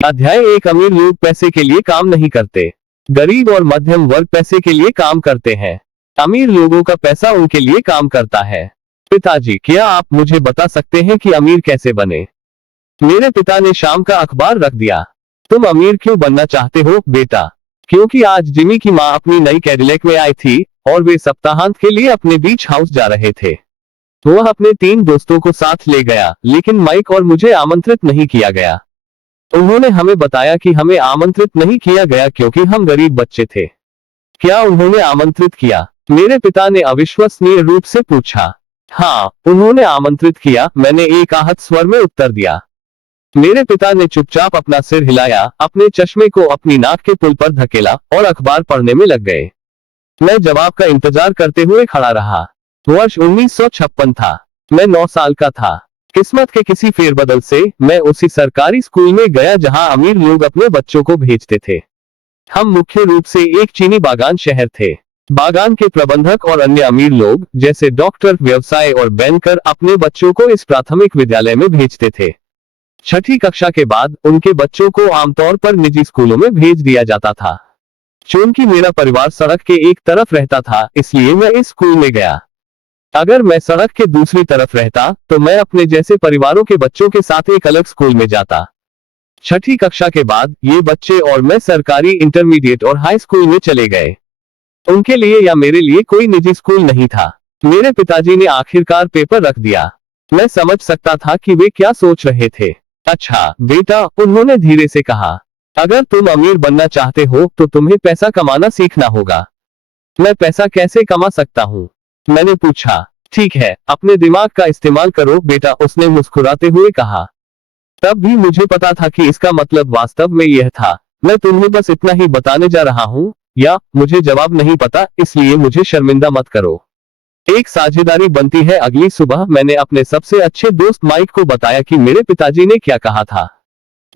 अध्याय 1। अमीर लोग पैसे के लिए काम नहीं करते, गरीब और मध्यम वर्ग पैसे के लिए काम करते हैं। अमीर लोगों का पैसा उनके लिए काम करता है। पिताजी, क्या आप मुझे बता सकते हैं कि अमीर कैसे बने? मेरे पिता ने शाम का अखबार रख दिया। तुम अमीर क्यों बनना चाहते हो बेटा? क्योंकि आज जिमी की माँ अपनी नई कैडिलैक में आई थी और वे सप्ताहांत के लिए अपने बीच हाउस जा रहे थे। वह अपने 3 दोस्तों को साथ ले गया, लेकिन माइक और मुझे आमंत्रित नहीं किया गया। उन्होंने हमें बताया कि हमें आमंत्रित नहीं किया गया क्योंकि हम गरीब बच्चे थे। क्या उन्होंने आमंत्रित किया? मेरे पिता ने अविश्वसनीय रूप से पूछा। हाँ, उन्होंने आमंत्रित किया, मैंने एक आहत स्वर में उत्तर दिया। मेरे पिता ने चुपचाप अपना सिर हिलाया, अपने चश्मे को अपनी नाक के पुल पर धकेला और अखबार पढ़ने में लग गए। मैं जवाब का इंतजार करते हुए खड़ा रहा। वर्ष 1956 था। मैं 9 साल का था। किस्मत के किसी फेरबदल से मैं उसी सरकारी स्कूल में गया जहां अमीर लोग अपने बच्चों को भेजते थे। हम मुख्य रूप से एक चीनी बागान शहर थे। बागान के प्रबंधक और अन्य अमीर लोग जैसे डॉक्टर, व्यवसाय और बैंकर अपने बच्चों को इस प्राथमिक विद्यालय में भेजते थे। छठी कक्षा के बाद उनके बच्चों को आमतौर पर निजी स्कूलों में भेज दिया जाता था। चूंकि मेरा परिवार सड़क के एक तरफ रहता था, इसलिए मैं इस स्कूल में गया। अगर मैं सड़क के दूसरी तरफ रहता तो मैं अपने जैसे परिवारों के बच्चों के साथ एक अलग स्कूल में जाता। छठी कक्षा के बाद ये बच्चे और मैं सरकारी इंटरमीडिएट और हाई स्कूल में चले गए। उनके लिए या मेरे लिए कोई निजी स्कूल नहीं था। मेरे पिताजी ने आखिरकार पेपर रख दिया। मैं समझ सकता था कि वे क्या सोच रहे थे। अच्छा बेटा, उन्होंने धीरे से कहा, अगर तुम अमीर बनना चाहते हो तो तुम्हें पैसा कमाना सीखना होगा। मैं पैसा कैसे कमा सकता हूँ? मैंने पूछा। ठीक है, अपने दिमाग का इस्तेमाल करो बेटा, उसने मुस्कुराते हुए कहा। तब भी मुझे पता था कि इसका मतलब वास्तव में यह था, मैं तुम्हें बस इतना ही बताने जा रहा हूँ, या मुझे जवाब नहीं पता, इसलिए मुझे शर्मिंदा मत करो। एक साझेदारी बनती है। अगली सुबह मैंने अपने सबसे अच्छे दोस्त माइक को बताया कि मेरे पिताजी ने क्या कहा था।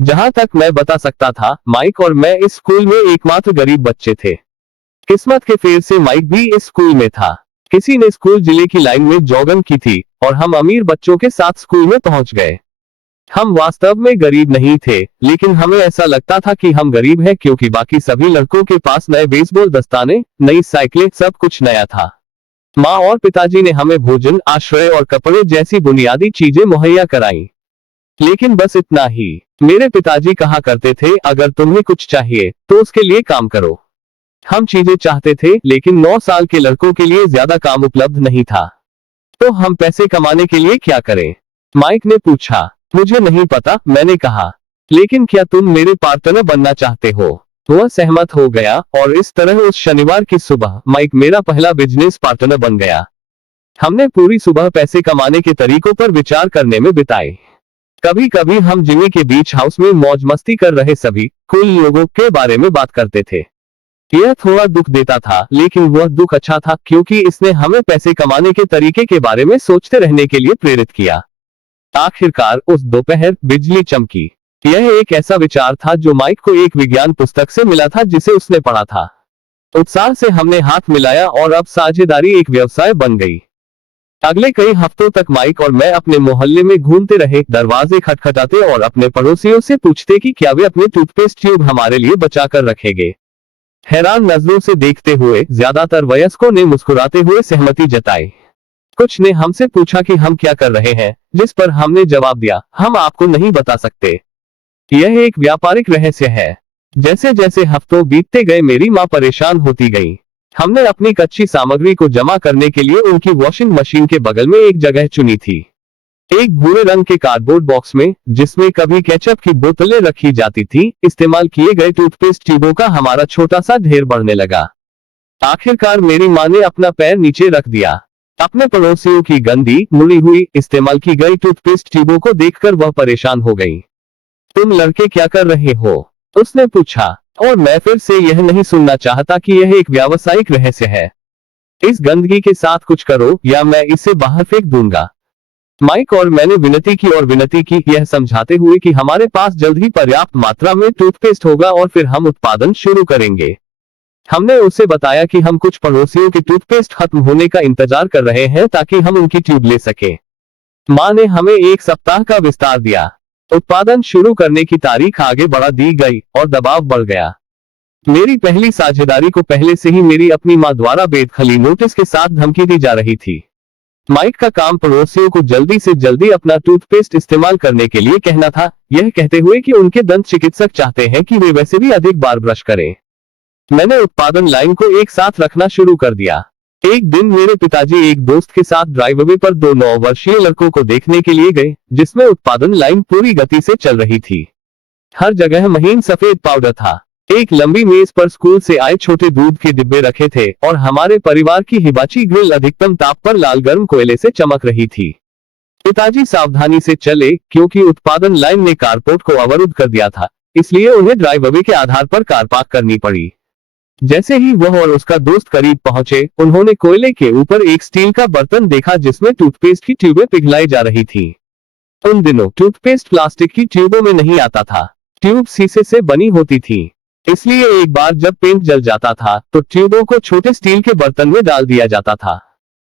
जहां तक मैं बता सकता था, माइक और मैं इस स्कूल में एकमात्र गरीब बच्चे थे। किस्मत के फेर से माइक भी इस स्कूल में था। किसी ने स्कूल जिले की लाइन में जॉगिंग की थी और हम अमीर बच्चों के साथ स्कूल में पहुंच गए। हम वास्तव में गरीब नहीं थे, लेकिन हमें ऐसा लगता था कि हम गरीब हैं क्योंकि बाकी सभी लड़कों के पास नए बेसबॉल दस्ताने, नई साइकिलें, सब कुछ नया था। माँ और पिताजी ने हमें भोजन, आश्रय और कपड़े जैसी बुनियादी चीजें मुहैया कराई। लेकिन बस इतना ही। मेरे पिताजी कहा करते थे, अगर तुम्हें कुछ चाहिए तो उसके लिए काम करो। हम चीजें चाहते थे, लेकिन 9 साल के लड़कों के लिए ज्यादा काम उपलब्ध नहीं था। तो हम पैसे कमाने के लिए क्या करें? माइक ने पूछा। मुझे नहीं पता, मैंने कहा। लेकिन क्या तुम मेरे पार्टनर बनना चाहते हो? वह सहमत हो गया और इस तरह उस शनिवार की सुबह माइक मेरा पहला बिजनेस पार्टनर बन गया। हमने पूरी सुबह पैसे कमाने के तरीकों पर विचार करने में बिताई। कभी कभी हम जिमी के बीच हाउस में मौज मस्ती कर रहे सभी कूल लोगों के बारे में बात करते थे। यह थोड़ा दुख देता था, लेकिन वह दुख अच्छा था क्योंकि इसने हमें पैसे कमाने के तरीके के बारे में सोचते रहने के लिए प्रेरित किया। आखिरकार उस दोपहर बिजली चमकी। यह एक ऐसा विचार था जो माइक को एक विज्ञान पुस्तक से मिला था जिसे उसने पढ़ा था। उत्साह से हमने हाथ मिलाया और अब साझेदारी एक व्यवसाय बन गई। अगले कई हफ्तों तक माइक और मैं अपने मोहल्ले में घूमते रहे, दरवाजे खटखटाते और अपने पड़ोसियों से पूछते कि क्या वे अपने टूथपेस्ट ट्यूब हमारे लिए बचा कर रखेंगे। हैरान नजरों से देखते हुए ज्यादातर वयस्कों ने मुस्कुराते हुए सहमति जताई। कुछ ने हमसे पूछा कि हम क्या कर रहे हैं, जिस पर हमने जवाब दिया, हम आपको नहीं बता सकते। यह एक व्यापारिक रहस्य है। जैसे जैसे हफ्तों बीतते गए, मेरी माँ परेशान होती गई। हमने अपनी कच्ची सामग्री को जमा करने के लिए उनकी वॉशिंग मशीन के बगल में एक जगह चुनी थी। एक भूरे रंग के कार्डबोर्ड बॉक्स में, जिसमें कभी केचप की बोतलें रखी जाती थी, इस्तेमाल किए गए टूथपेस्ट ट्यूबों का हमारा छोटा सा ढेर बढ़ने लगा। आखिरकार मेरी माँ ने अपना पैर नीचे रख दिया। अपने पड़ोसियों की गंदी, मुड़ी हुई, इस्तेमाल की गई टूथपेस्ट ट्यूबों को देखकर वह परेशान हो गई। तुम लड़के क्या कर रहे हो? उसने पूछा, और मैं फिर से यह नहीं सुनना चाहता कि यह एक व्यावसायिक रहस्य है। इस गंदगी के साथ कुछ करो या मैं इसे बाहर फेंक दूंगा। माइक और मैंने विनती की और विनती की, यह समझाते हुए कि हमारे पास जल्द ही पर्याप्त मात्रा में टूथपेस्ट होगा और फिर हम उत्पादन शुरू करेंगे। हमने उसे बताया कि हम कुछ पड़ोसियों के टूथपेस्ट खत्म होने का इंतजार कर रहे हैं ताकि हम उनकी ट्यूब ले सकें। माँ ने हमें 1 सप्ताह का विस्तार दिया। उत्पादन शुरू करने की तारीख आगे बढ़ा दी गई और दबाव बढ़ गया। मेरी पहली साझेदारी को पहले से ही मेरी अपनी मां द्वारा बेदखली नोटिस के साथ धमकी दी जा रही थी। माइक का काम पड़ोसियों को जल्दी से जल्दी अपना टूथपेस्ट इस्तेमाल करने के लिए कहना था, यह कहते हुए कि उनके दंत चिकित्सक चाहते हैं कि वे वैसे भी अधिक बार ब्रश करें। मैंने उत्पादन लाइन को एक साथ रखना शुरू कर दिया। एक दिन मेरे पिताजी एक दोस्त के साथ ड्राइववे पर 2 9 वर्षीय लड़कों को देखने के लिए गए, जिसमें उत्पादन लाइन पूरी गति से चल रही थी। हर जगह महीन सफेद पाउडर था। एक लंबी मेज पर स्कूल से आए छोटे दूध के डिब्बे रखे थे और हमारे परिवार की हिबाची ग्रिल अधिकतम ताप पर लाल गर्म कोयले से चमक रही थी। पिताजी सावधानी से चले क्योंकि उत्पादन लाइन ने कारपोर्ट को अवरुद्ध कर दिया था, इसलिए उन्हें ड्राइववे के आधार पर कार पार्क करनी पड़ी। जैसे ही वह और उसका दोस्त करीब पहुंचे, उन्होंने कोयले के ऊपर एक स्टील का बर्तन देखा जिसमें टूथपेस्ट की ट्यूबें पिघलाई जा रही थी। उन दिनों टूथपेस्ट प्लास्टिक की ट्यूबों में नहीं आता था, ट्यूब शीशे से बनी होती थी। इसलिए एक बार जब पेंट जल जाता था तो ट्यूबों को छोटे स्टील के बर्तन में डाल दिया जाता था।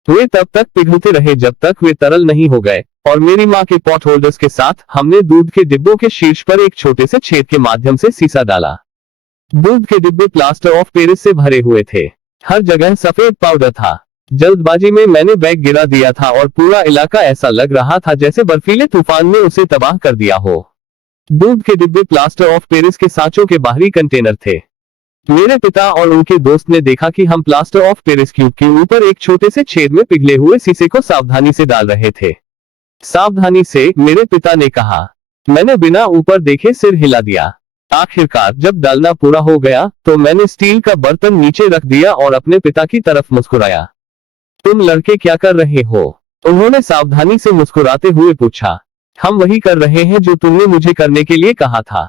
वे तब तक पिघलते रहे जब तक वे तरल नहीं हो गए, और मेरी माँ के पॉट होल्डर्स के साथ हमने दूध के डिब्बों के शीर्ष पर एक छोटे से छेद के माध्यम से शीशा डाला। दूध के डिब्बे प्लास्टर ऑफ पेरिस से भरे हुए थे। हर जगह सफेद पाउडर था। जल्दबाजी में मैंने बैग गिरा दिया था और पूरा इलाका ऐसा लग रहा था जैसे बर्फीले तूफान ने उसे तबाह कर दिया हो। दूध के डिब्बे प्लास्टर ऑफ पेरिस के सांचों के बाहरी कंटेनर थे। मेरे पिता और उनके दोस्त ने देखा कि हम प्लास्टर ऑफ पेरिस क्यूब के ऊपर एक छोटे से छेद में पिघले हुए शीशे को सावधानी से डाल रहे थे। सावधानी से, मेरे पिता ने कहा। मैंने बिना ऊपर देखे सिर हिला दिया। आखिरकार जब डालना पूरा हो गया तो मैंने स्टील का बर्तन नीचे रख दिया और अपने पिता की तरफ मुस्कुराया। तुम लड़के क्या कर रहे हो? उन्होंने सावधानी से मुस्कुराते हुए पूछा। हम वही कर रहे हैं जो तुमने मुझे करने के लिए कहा था।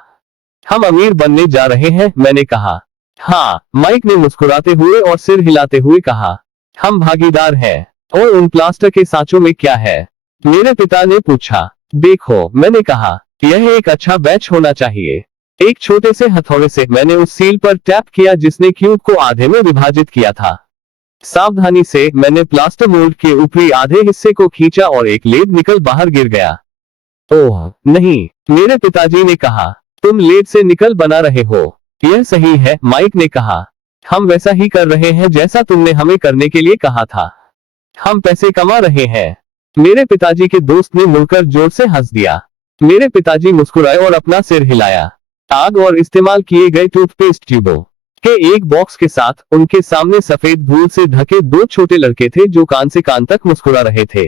हम अमीर बनने जा रहे हैं, मैंने कहा। हाँ, माइक ने मुस्कुराते हुए और सिर हिलाते हुए कहा। हम भागीदार हैं। और उन प्लास्टर के सांचों में क्या है? मेरे पिता ने पूछा। देखो, मैंने कहा, यह एक अच्छा बैच होना चाहिए। एक छोटे से हथौड़े से मैंने उस सील पर टैप किया जिसने क्यूब को आधे में विभाजित किया था। सावधानी से मैंने प्लास्टर मोल्ड के ऊपरी आधे हिस्से को खींचा और एक लेड निकल बाहर गिर गया। ओह नहीं, मेरे पिताजी ने कहा। तुम लेड से निकल बना रहे हो। यह सही है, माइक ने कहा। हम वैसा ही कर रहे हैं जैसा तुमने हमें करने के लिए कहा था। हम पैसे कमा रहे हैं। मेरे पिताजी के दोस्त ने मुड़कर जोर से हंस दिया। मेरे पिताजी मुस्कुराए और अपना सिर हिलाया। आग और इस्तेमाल किए गए टूथपेस्ट ट्यूबों के एक बॉक्स के साथ उनके सामने सफेद धूल से ढके 2 छोटे लड़के थे जो कान से कान तक मुस्कुरा रहे थे।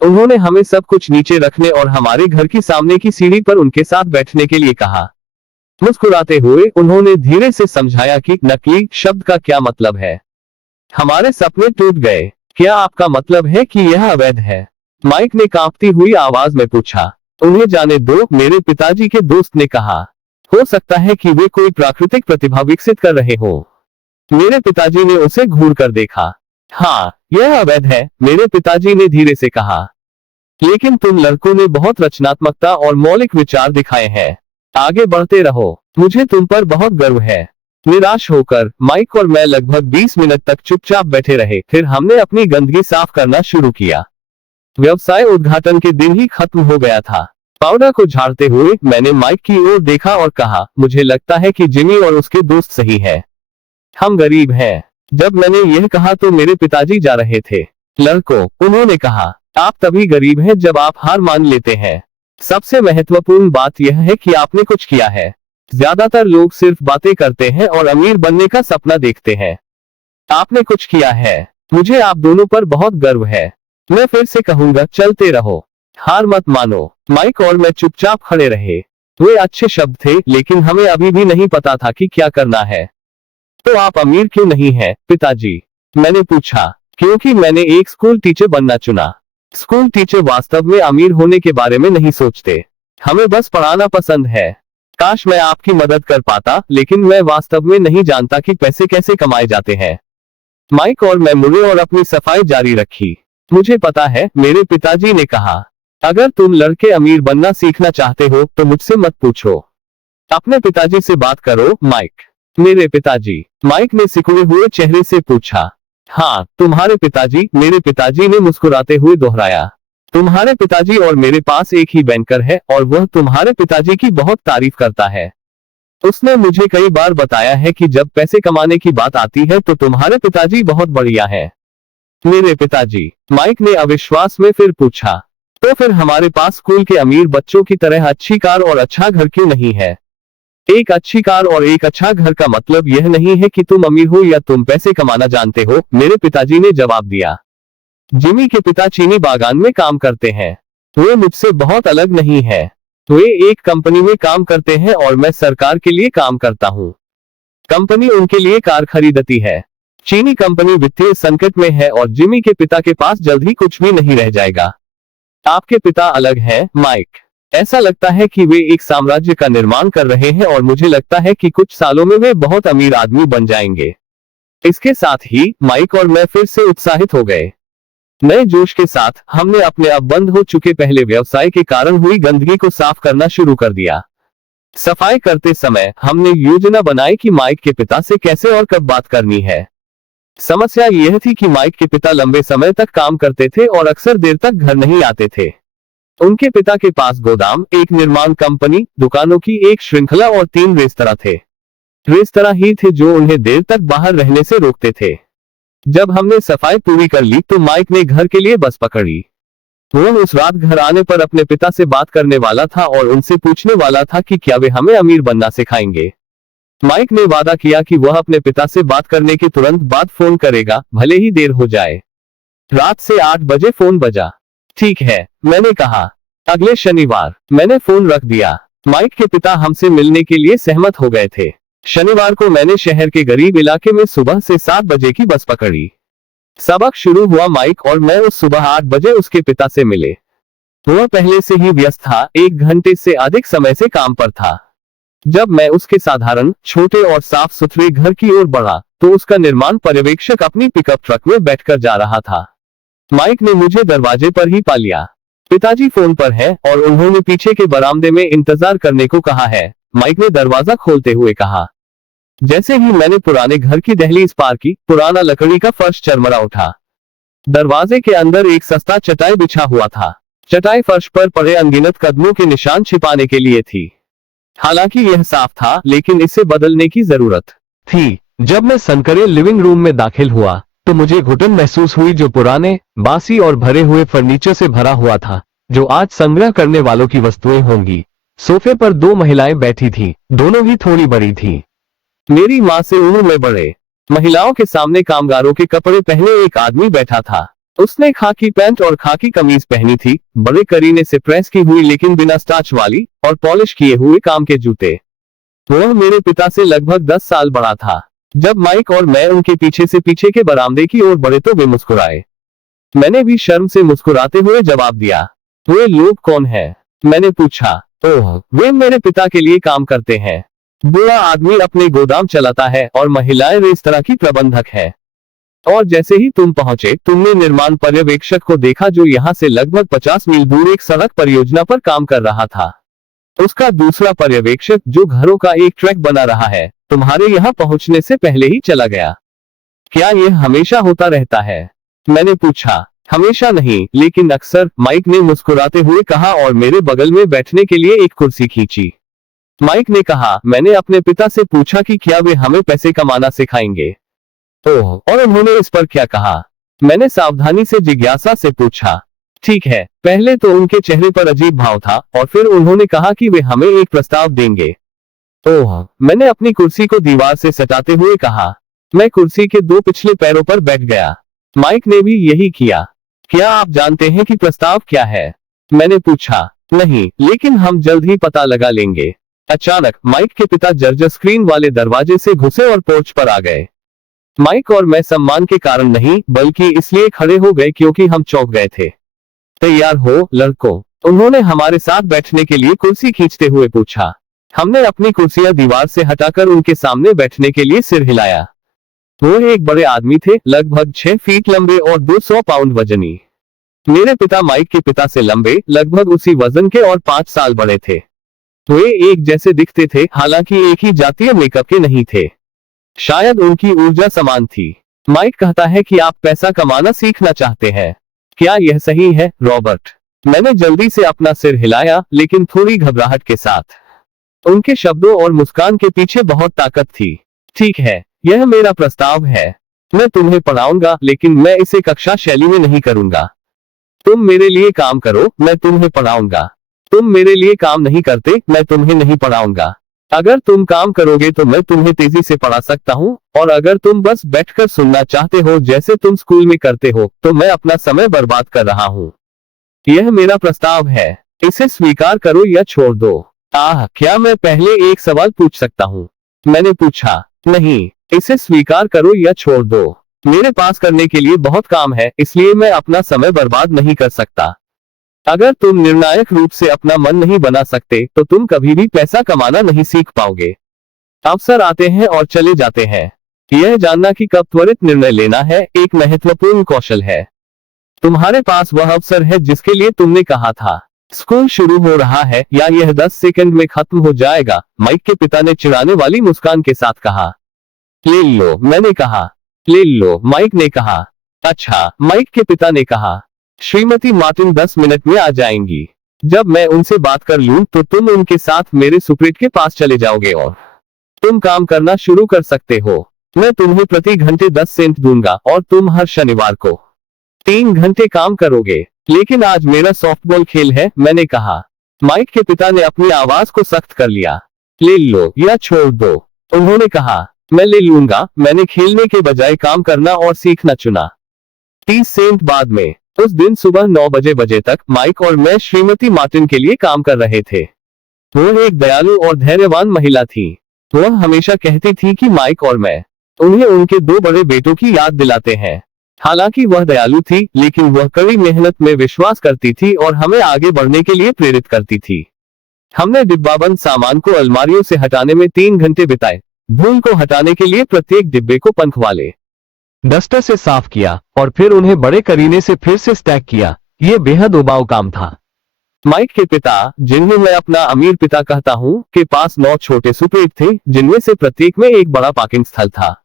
उन्होंने हमें सब कुछ नीचे रखने और हमारे घर की सामने की सीढ़ी पर उनके साथ बैठने के लिए कहा। मुस्कुराते हुए उन्होंने धीरे से समझाया कि नकली शब्द का क्या मतलब है। हमारे सपने टूट गए। क्या आपका मतलब है कि यह अवैध है? माइक ने कांपती हुई आवाज में पूछा। उन्हें जाने दो, मेरे पिताजी के दोस्त ने कहा। हो सकता है कि वे कोई प्राकृतिक प्रतिभा विकसित कर रहे हो। मेरे पिताजी ने उसे घूर कर देखा। हाँ, यह अवैध है, मेरे पिताजी ने धीरे से कहा। लेकिन तुम लड़कों ने बहुत रचनात्मकता और मौलिक विचार दिखाए हैं। आगे बढ़ते रहो, मुझे तुम पर बहुत गर्व है। निराश होकर माइक और मैं लगभग 20 मिनट तक चुपचाप बैठे रहे। फिर हमने अपनी गंदगी साफ करना शुरू किया। व्यवसाय उद्घाटन के दिन ही खत्म हो गया था। पाउडर को झाड़ते हुए मैंने माइक की ओर देखा और कहा, मुझे लगता है कि जिमी और उसके दोस्त सही है। हम गरीब हैं। जब मैंने यह कहा तो मेरे पिताजी जा रहे थे। लड़कों, उन्होंने कहा, आप तभी गरीब हैं जब आप हार मान लेते हैं। सबसे महत्वपूर्ण बात यह है कि आपने कुछ किया है। ज्यादातर लोग सिर्फ बातें करते हैं और अमीर बनने का सपना देखते हैं। आपने कुछ किया है। मुझे आप दोनों पर बहुत गर्व है। मैं फिर से कहूंगा, चलते रहो, हार मत मानो। माइक और मैं चुपचाप खड़े रहे। वे अच्छे शब्द थे, लेकिन हमें अभी भी नहीं पता था कि क्या करना है। तो आप अमीर क्यों नहीं हैं, पिताजी? मैंने पूछा। क्योंकि मैंने एक स्कूल टीचर बनना चुना। स्कूल टीचर वास्तव में अमीर होने के बारे में नहीं सोचते। हमें बस पढ़ाना पसंद है। काश मैं आपकी मदद कर पाता, लेकिन मैं वास्तव में नहीं जानता कि पैसे कैसे कमाए जाते हैं। माइक और मैं मुड़े और अपनी सफाई जारी रखी। मुझे पता है, मेरे पिताजी ने कहा। अगर तुम लड़के अमीर बनना सीखना चाहते हो तो मुझसे मत पूछो। अपने पिताजी से बात करो, माइक। मेरे पिताजी? माइक ने सिकुड़े हुए चेहरे से पूछा। हाँ, तुम्हारे पिताजी, मेरे पिताजी ने मुस्कुराते हुए दोहराया। तुम्हारे पिताजी और मेरे पास एक ही बैंकर है और वह तुम्हारे पिताजी की बहुत तारीफ करता है। उसने मुझे कई बार बताया है कि जब पैसे कमाने की बात आती है तो तुम्हारे पिताजी बहुत बढ़िया है। मेरे पिताजी, माइक ने अविश्वास में फिर पूछा। तो फिर हमारे पास स्कूल के अमीर बच्चों की तरह अच्छी कार और अच्छा घर क्यों नहीं है? एक अच्छी कार और एक अच्छा घर का मतलब यह नहीं है कि तुम अमीर हो या तुम पैसे कमाना जानते हो, मेरे पिताजी ने जवाब दिया। जिमी के पिता चीनी बागान में काम करते हैं। वे मुझसे बहुत अलग नहीं है। वे एक कंपनी में काम करते हैं और मैं सरकार के लिए काम करता हूँ। कंपनी उनके लिए कार खरीदती है। चीनी कंपनी वित्तीय संकट में है और जिमी के पिता के पास जल्द ही कुछ भी नहीं रह जाएगा। आपके पिता अलग हैं, माइक। ऐसा लगता है कि वे एक साम्राज्य का निर्माण कर रहे हैं और मुझे लगता है कि कुछ सालों में वे बहुत अमीर आदमी बन जाएंगे। इसके साथ ही माइक और मैं फिर से उत्साहित हो गए। नए जोश के साथ हमने अपने अब बंद हो चुके पहले व्यवसाय के कारण हुई गंदगी को साफ करना शुरू कर दिया। सफाई करते समय हमने योजना बनाई कि माइक के पिता से कैसे और कब बात करनी है। समस्या यह थी कि माइक के पिता लंबे समय तक काम करते थे और अक्सर देर तक घर नहीं आते थे। उनके पिता के पास गोदाम, एक निर्माण कंपनी, दुकानों की एक श्रृंखला और 3 रेस्तरां थे। रेस्तरां ही थे जो उन्हें देर तक बाहर रहने से रोकते थे। जब हमने सफाई पूरी कर ली तो माइक ने घर के लिए बस पकड़ी। वह उस रात घर आने पर अपने पिता से बात करने वाला था और उनसे पूछने वाला था कि क्या वे हमें अमीर बनना सिखाएंगे। माइक ने वादा किया कि वह अपने पिता से बात करने के तुरंत बाद फोन करेगा, भले ही देर हो जाए। रात से 8 बजे फोन बजा। ठीक है, मैंने कहा। अगले शनिवार मैंने फोन रख दिया। माइक के पिता हमसे मिलने के लिए सहमत हो गए थे। शनिवार को मैंने शहर के गरीब इलाके में सुबह से 7 बजे की बस पकड़ी। सबक शुरू हुआ। माइक और मैं उस सुबह 8 बजे उसके पिता से मिले। वह पहले से ही व्यस्त था, 1 घंटे से अधिक समय से काम पर था। जब मैं उसके साधारण, छोटे और साफ सुथरे घर की ओर बढ़ा तो उसका निर्माण पर्यवेक्षक अपनी पिकअप ट्रक में बैठकर जा रहा था। माइक ने मुझे दरवाजे पर ही पा लिया। पिताजी फोन पर हैं और उन्होंने पीछे के बरामदे में इंतजार करने को कहा है, माइक ने दरवाजा खोलते हुए कहा। जैसे ही मैंने पुराने घर की दहलीज पार की, पुराना लकड़ी का फर्श चरमरा उठा। दरवाजे के अंदर एक सस्ता चटाई बिछा हुआ था। चटाई फर्श पर पड़े अनगिनत कदमों के निशान छिपाने के लिए थी। हालांकि यह साफ था, लेकिन इसे बदलने की जरूरत थी। जब मैं सनकरे लिविंग रूम में दाखिल हुआ तो मुझे घुटन महसूस हुई जो पुराने, बासी और भरे हुए फर्नीचर से भरा हुआ था, जो आज संग्रह करने वालों की वस्तुएं होंगी। सोफे पर 2 महिलाएं बैठी थीं, दोनों ही थोड़ी बड़ी थीं। मेरी माँ से उम्र में बड़े। महिलाओं के सामने कामगारों के कपड़े पहने एक आदमी बैठा था। उसने खाकी पैंट और खाकी कमीज पहनी थी, बड़े करीने से प्रेस की हुई लेकिन बिना स्टार्च वाली, और पॉलिश किए हुए काम के जूते। वह मेरे पिता से लगभग 10 साल बड़ा था। जब माइक और मैं उनके पीछे से पीछे के बरामदे की ओर बढ़े तो वे मुस्कुराए। मैंने भी शर्म से मुस्कुराते हुए जवाब दिया। वे लोग कौन हैं? मैंने पूछा। ओह, वे मेरे पिता के लिए काम करते हैं। बूढ़ा आदमी अपने गोदाम चलाता है और महिलाएं रेस्तरां की प्रबंधक है। और जैसे ही तुम पहुंचे, तुमने निर्माण पर्यवेक्षक को देखा जो यहाँ से लगभग 50 मील दूर एक सड़क परियोजना पर काम कर रहा था। उसका दूसरा पर्यवेक्षक जो घरों का एक ट्रैक बना रहा है, तुम्हारे यहाँ पहुंचने से पहले ही चला गया। क्या यह हमेशा होता रहता है? मैंने पूछा। हमेशा नहीं, लेकिन अक्सर, माइक ने मुस्कुराते हुए कहा और मेरे बगल में बैठने के लिए एक कुर्सी खींची। माइक ने कहा, मैंने अपने पिता से पूछा कि क्या वे हमें पैसे कमाना सिखाएंगे। ओह, और उन्होंने इस पर क्या कहा? मैंने सावधानी से जिज्ञासा से पूछा। ठीक है, पहले तो उनके चेहरे पर अजीब भाव था और फिर उन्होंने कहा कि वे हमें एक प्रस्ताव देंगे। ओह, मैंने अपनी कुर्सी को दीवार से सटाते हुए कहा। मैं कुर्सी के 2 पिछले पैरों पर बैठ गया। माइक ने भी यही किया। क्या आप जानते हैं कि प्रस्ताव क्या है? मैंने पूछा। नहीं, लेकिन हम जल्द ही पता लगा लेंगे। अचानक माइक के पिता जर्जर स्क्रीन वाले दरवाजे से घुसे और पोर्च पर आ गए। माइक और मैं सम्मान के कारण नहीं, बल्कि इसलिए खड़े हो गए क्योंकि हम चौंक गए थे। तैयार हो, लड़कों? उन्होंने हमारे साथ बैठने के लिए कुर्सी खींचते हुए पूछा। हमने अपनी कुर्सियां दीवार से हटाकर उनके सामने बैठने के लिए सिर हिलाया। वो एक बड़े आदमी थे, लगभग 6 फीट लंबे और 200 पाउंड वजनी। मेरे पिता माइक के पिता से लंबे, लगभग उसी वजन के और 5 साल बड़े थे। वे एक जैसे दिखते थे, हालांकि एक ही जातीय मेकअप के नहीं थे। शायद उनकी ऊर्जा समान थी। माइक कहता है कि आप पैसा कमाना सीखना चाहते हैं। क्या यह सही है, रॉबर्ट? मैंने जल्दी से अपना सिर हिलाया, लेकिन थोड़ी घबराहट के साथ। उनके शब्दों और मुस्कान के पीछे बहुत ताकत थी। ठीक है, यह मेरा प्रस्ताव है। मैं तुम्हें पढ़ाऊंगा, लेकिन मैं इसे कक्षा शैली में नहीं करूंगा। तुम मेरे लिए काम करो, मैं तुम्हें पढ़ाऊंगा। तुम मेरे लिए काम नहीं करते, मैं तुम्हें नहीं पढ़ाऊंगा। अगर तुम काम करोगे तो मैं तुम्हें तेजी से पढ़ा सकता हूँ, और अगर तुम बस बैठकर सुनना चाहते हो जैसे तुम स्कूल में करते हो, तो मैं अपना समय बर्बाद कर रहा हूँ। यह मेरा प्रस्ताव है। इसे स्वीकार करो या छोड़ दो। क्या मैं पहले एक सवाल पूछ सकता हूँ? मैंने पूछा। नहीं, इसे स्वीकार करो या छोड़ दो। मेरे पास करने के लिए बहुत काम है, इसलिए मैं अपना समय बर्बाद नहीं कर सकता। अगर तुम निर्णायक रूप से अपना मन नहीं बना सकते, तो तुम कभी भी पैसा कमाना नहीं सीख पाओगे। अवसर आते हैं और चले जाते हैं। यह जानना कि कब त्वरित निर्णय लेना है, एक महत्वपूर्ण कौशल है। तुम्हारे पास वह अवसर है जिसके लिए तुमने कहा था। स्कूल शुरू हो रहा है, या यह 10 सेकंड में खत्म हो जाएगा, माइक के पिता ने चिढ़ाने वाली मुस्कान के साथ कहा। ले लो, मैंने कहा। ले लो, माइक ने कहा। अच्छा, माइक के पिता ने कहा। श्रीमती मार्टिन 10 मिनट में आ जाएंगी। जब मैं उनसे बात कर लूं, तो तुम उनके साथ मेरे सुपरीट के पास चले जाओगे और तुम काम करना शुरू कर सकते हो। मैं तुम्हें प्रति घंटे 10 सेंट दूंगा, और तुम हर शनिवार को 3 घंटे काम करोगे। लेकिन आज मेरा सॉफ्टबॉल खेल है, मैंने कहा। माइक के पिता ने अपनी आवाज को सख्त कर लिया। ले लो या छोड़ दो, उन्होंने कहा। मैं ले लूंगा। मैंने खेलने के बजाय काम करना और सीखना चुना। 30 सेंट बाद में। उस दिन सुबह 9 बजे तक माइक और मैं श्रीमती मार्टिन के लिए काम कर रहे थे। वो एक दयालु और धैर्यवान महिला थी। वह हमेशा कहती थी कि माइक और मैं उन्हें उनके 2 बड़े बेटों की याद दिलाते हैं। हालांकि वह दयालु थी, लेकिन वह कड़ी मेहनत में विश्वास करती थी और हमें आगे बढ़ने के लिए प्रेरित करती थी। हमने डिब्बाबंद सामान को अलमारियों से हटाने में 3 घंटे बिताए। धूल को हटाने के लिए प्रत्येक डिब्बे को पंख वाले डस्टर से साफ किया, और फिर उन्हें बड़े करीने से फिर से स्टैक किया। यह बेहद उबाऊ काम था। माइक के पिता, जिन्हें मैं अपना अमीर पिता कहता हूँ, के पास 9 छोटे सुपरीट थे, जिनमें से प्रत्येक में एक बड़ा पार्किंग स्थल था।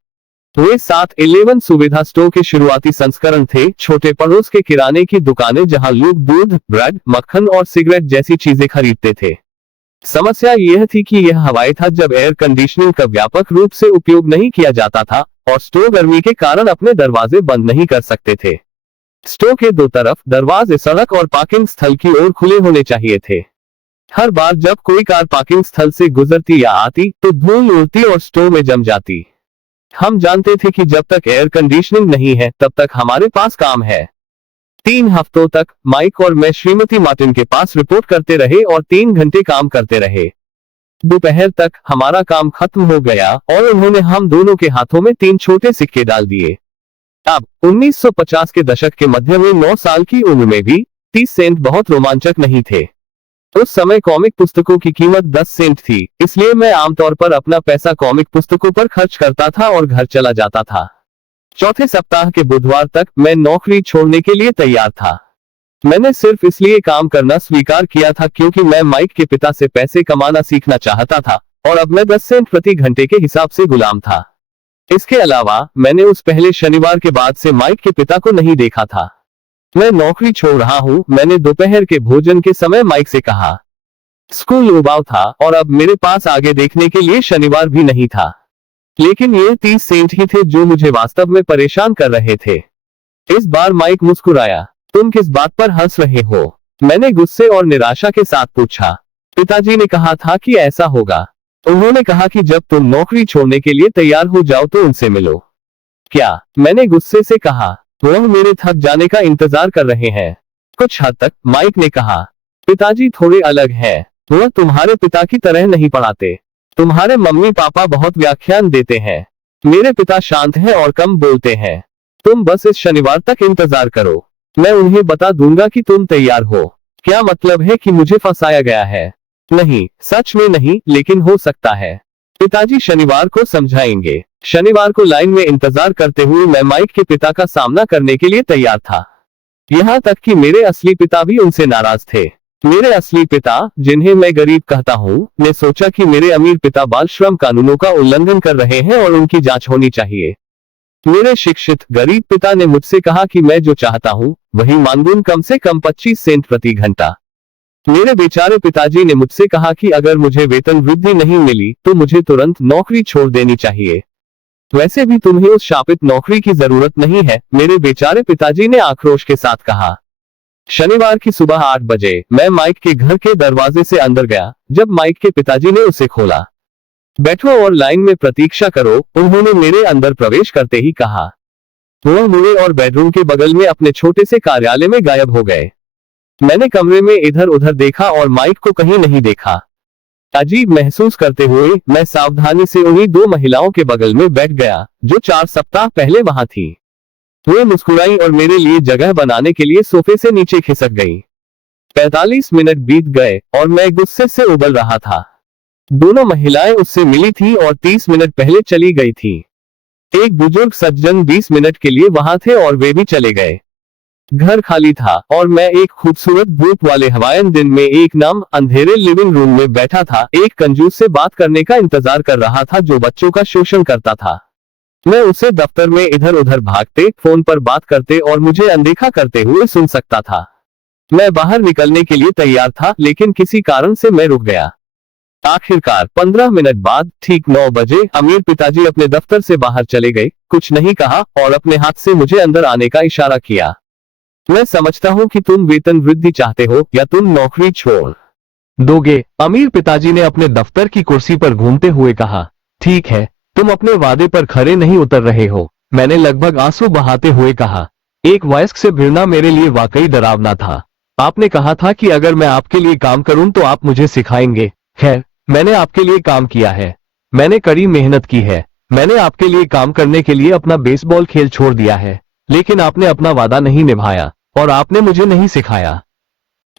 वे 7-11 सुविधा स्टोर के शुरुआती संस्करण थे, छोटे पड़ोस के किराने की दुकानें जहां लोग दूध, ब्रेड, मक्खन और सिगरेट जैसी चीजें खरीदते थे। समस्या यह थी कि यह हवाई था जब एयर कंडीशनिंग का व्यापक रूप से उपयोग नहीं किया जाता था, और स्टोर गर्मी के कारण अपने दरवाजे बंद नहीं कर सकते थे। स्टोर के 2 तरफ दरवाजे सड़क और पार्किंग स्थल की ओर खुले होने चाहिए थे। हर बार जब कोई कार पार्किंग स्थल से गुजरती या आती, तो धूल उड़ती और स्टोर में जम जाती। हम जानते थे कि जब तक एयर कंडीशनिंग नहीं है, तब तक हमारे पास काम है। 3 हफ्तों तक माइक और मैं श्रीमती मार्टिन के पास रिपोर्ट करते रहे और 3 घंटे काम करते रहे। दोपहर तक हमारा काम खत्म हो गया, और उन्होंने हम दोनों के हाथों में 3 छोटे सिक्के डाल दिए। अब 1950 के दशक के मध्य में 9 साल की उम्र में भी 30 सेंट बहुत रोमांचक नहीं थे। उस समय कॉमिक पुस्तकों की कीमत 10 सेंट थी, इसलिए मैं आमतौर पर अपना पैसा कॉमिक पुस्तकों पर खर्च करता था और घर चला जाता था। चौथे सप्ताह के बुधवार तक मैं नौकरी छोड़ने के लिए तैयार था। मैंने सिर्फ इसलिए काम करना स्वीकार किया था क्योंकि मैं माइक के पिता से पैसे कमाना सीखना चाहता था, और अब मैं 10 सेंट प्रति घंटे के हिसाब से गुलाम था। इसके अलावा मैंने उस पहले शनिवार के बाद से माइक के पिता को नहीं देखा था। मैं नौकरी छोड़ रहा हूँ, मैंने दोपहर के भोजन के समय माइक से कहा। स्कूल उबाऊ था, और अब मेरे पास आगे देखने के लिए शनिवार भी नहीं था। लेकिन ये 30 सेंट ही थे जो मुझे वास्तव में परेशान कर रहे थे। इस बार माइक मुस्कुराया। तुम किस बात पर हंस रहे हो? मैंने गुस्से और निराशा के साथ पूछा। पिताजी ने कहा था कि ऐसा होगा। उन्होंने कहा कि जब तुम नौकरी छोड़ने के लिए तैयार हो जाओ तो उनसे मिलो। क्या? मैंने गुस्से से कहा। वह मेरे थक जाने का इंतजार कर रहे हैं। कुछ हद तक, माइक ने कहा। पिताजी थोड़े अलग हैं। वह तुम्हारे पिता की तरह नहीं पढ़ाते। तुम्हारे मम्मी पापा बहुत व्याख्यान देते हैं। मेरे पिता शांत हैं और कम बोलते हैं। तुम बस इस शनिवार तक इंतजार करो। मैं उन्हें बता दूंगा कि तुम तैयार हो। क्या मतलब है कि मुझे फंसाया गया है? नहीं, सच में नहीं, लेकिन हो सकता है। पिताजी शनिवार को समझाएंगे। शनिवार को लाइन में इंतजार करते हुए मैं माइक के पिता का सामना करने के लिए तैयार था। यहाँ तक कि मेरे असली पिता भी उनसे नाराज थे। मेरे असली पिता, जिन्हें मैं गरीब कहता हूँ, ने सोचा कि मेरे अमीर पिता बाल श्रम कानूनों का उल्लंघन कर रहे हैं और उनकी जांच होनी चाहिए। मेरे शिक्षित गरीब पिता ने मुझसे कहा कि मैं जो चाहता हूँ वही मांगूं, कम से कम 25 सेंट प्रति घंटा। मेरे बेचारे पिताजी ने मुझसे कहा कि अगर मुझे वेतन वृद्धि नहीं मिली तो मुझे तुरंत नौकरी छोड़ देनी चाहिए। वैसे भी तुम्हें उस शापित नौकरी की जरूरत नहीं है, मेरे बेचारे पिताजी ने आक्रोश के साथ कहा। शनिवार की सुबह 8 बजे मैं माइक के घर के दरवाजे से अंदर गया। जब माइक के पिताजी ने उसे खोला, बैठो और लाइन में प्रतीक्षा करो, उन्होंने मेरे अंदर प्रवेश करते ही कहा। वह मुड़े और बेडरूम के बगल में अपने छोटे से कार्यालय में गायब हो गए। मैंने कमरे में इधर उधर देखा और माइक को कहीं नहीं देखा। अजीब महसूस करते हुए मैं सावधानी से उन्हीं दो महिलाओं के बगल में बैठ गया जो 4 सप्ताह पहले वहां थी। वे मुस्कुराई और मेरे लिए जगह बनाने के लिए सोफे से नीचे खिसक गई। 45 मिनट बीत गए और मैं गुस्से से उबल रहा था। दोनों महिलाएं उससे मिली थी और 30 मिनट पहले चली गई थी। एक बुजुर्ग सज्जन 20 मिनट के लिए वहां थे और वे भी चले गए। घर खाली था और मैं एक खूबसूरत धूप वाले हवायन दिन में एक नम अंधेरे लिविंग रूम में बैठा था, एक कंजूस से बात करने का इंतजार कर रहा था जो बच्चों का शोषण करता था। मैं उसे दफ्तर में इधर उधर भागते, फोन पर बात करते और मुझे अनदेखा करते हुए सुन सकता था। मैं बाहर निकलने के लिए तैयार था लेकिन किसी कारण से मैं रुक गया। आखिरकार 15 मिनट बाद ठीक 9 बजे अमीर पिताजी अपने दफ्तर से बाहर चले गए, कुछ नहीं कहा और अपने हाथ से मुझे अंदर आने का इशारा किया। मैं समझता हूँ कि तुम वेतन वृद्धि चाहते हो या तुम नौकरी छोड़ दोगे, अमीर पिताजी ने अपने दफ्तर की कुर्सी पर घूमते हुए कहा। ठीक है, तुम अपने वादे पर खरे नहीं उतर रहे हो, मैंने लगभग आंसू बहाते हुए कहा। एक वयस्क से भिड़ना मेरे लिए वाकई डरावना था। आपने कहा था कि अगर मैं आपके लिए काम करूं तो आप मुझे सिखाएंगे। खैर, मैंने आपके लिए काम किया है, मैंने कड़ी मेहनत की है, मैंने आपके लिए काम करने के लिए अपना बेसबॉल खेल छोड़ दिया है, लेकिन आपने अपना वादा नहीं निभाया और आपने मुझे नहीं सिखाया।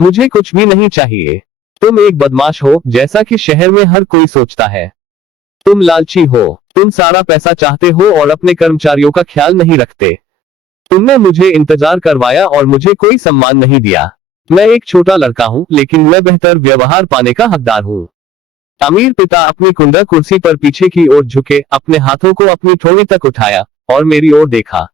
मुझे कुछ भी नहीं चाहिए। तुम एक बदमाश हो, जैसा कि शहर में हर कोई सोचता है। तुम लालची हो, तुम सारा पैसा चाहते हो और अपने कर्मचारियों का ख्याल नहीं रखते। तुमने मुझे इंतजार करवाया और मुझे कोई सम्मान नहीं दिया। मैं एक छोटा लड़का हूँ लेकिन मैं बेहतर व्यवहार पाने का हकदार हूँ। अमीर पिता अपनी कुंडा कुर्सी पर पीछे की ओर झुके, अपने हाथों को अपनी ठोड़ी तक उठाया और मेरी ओर देखा।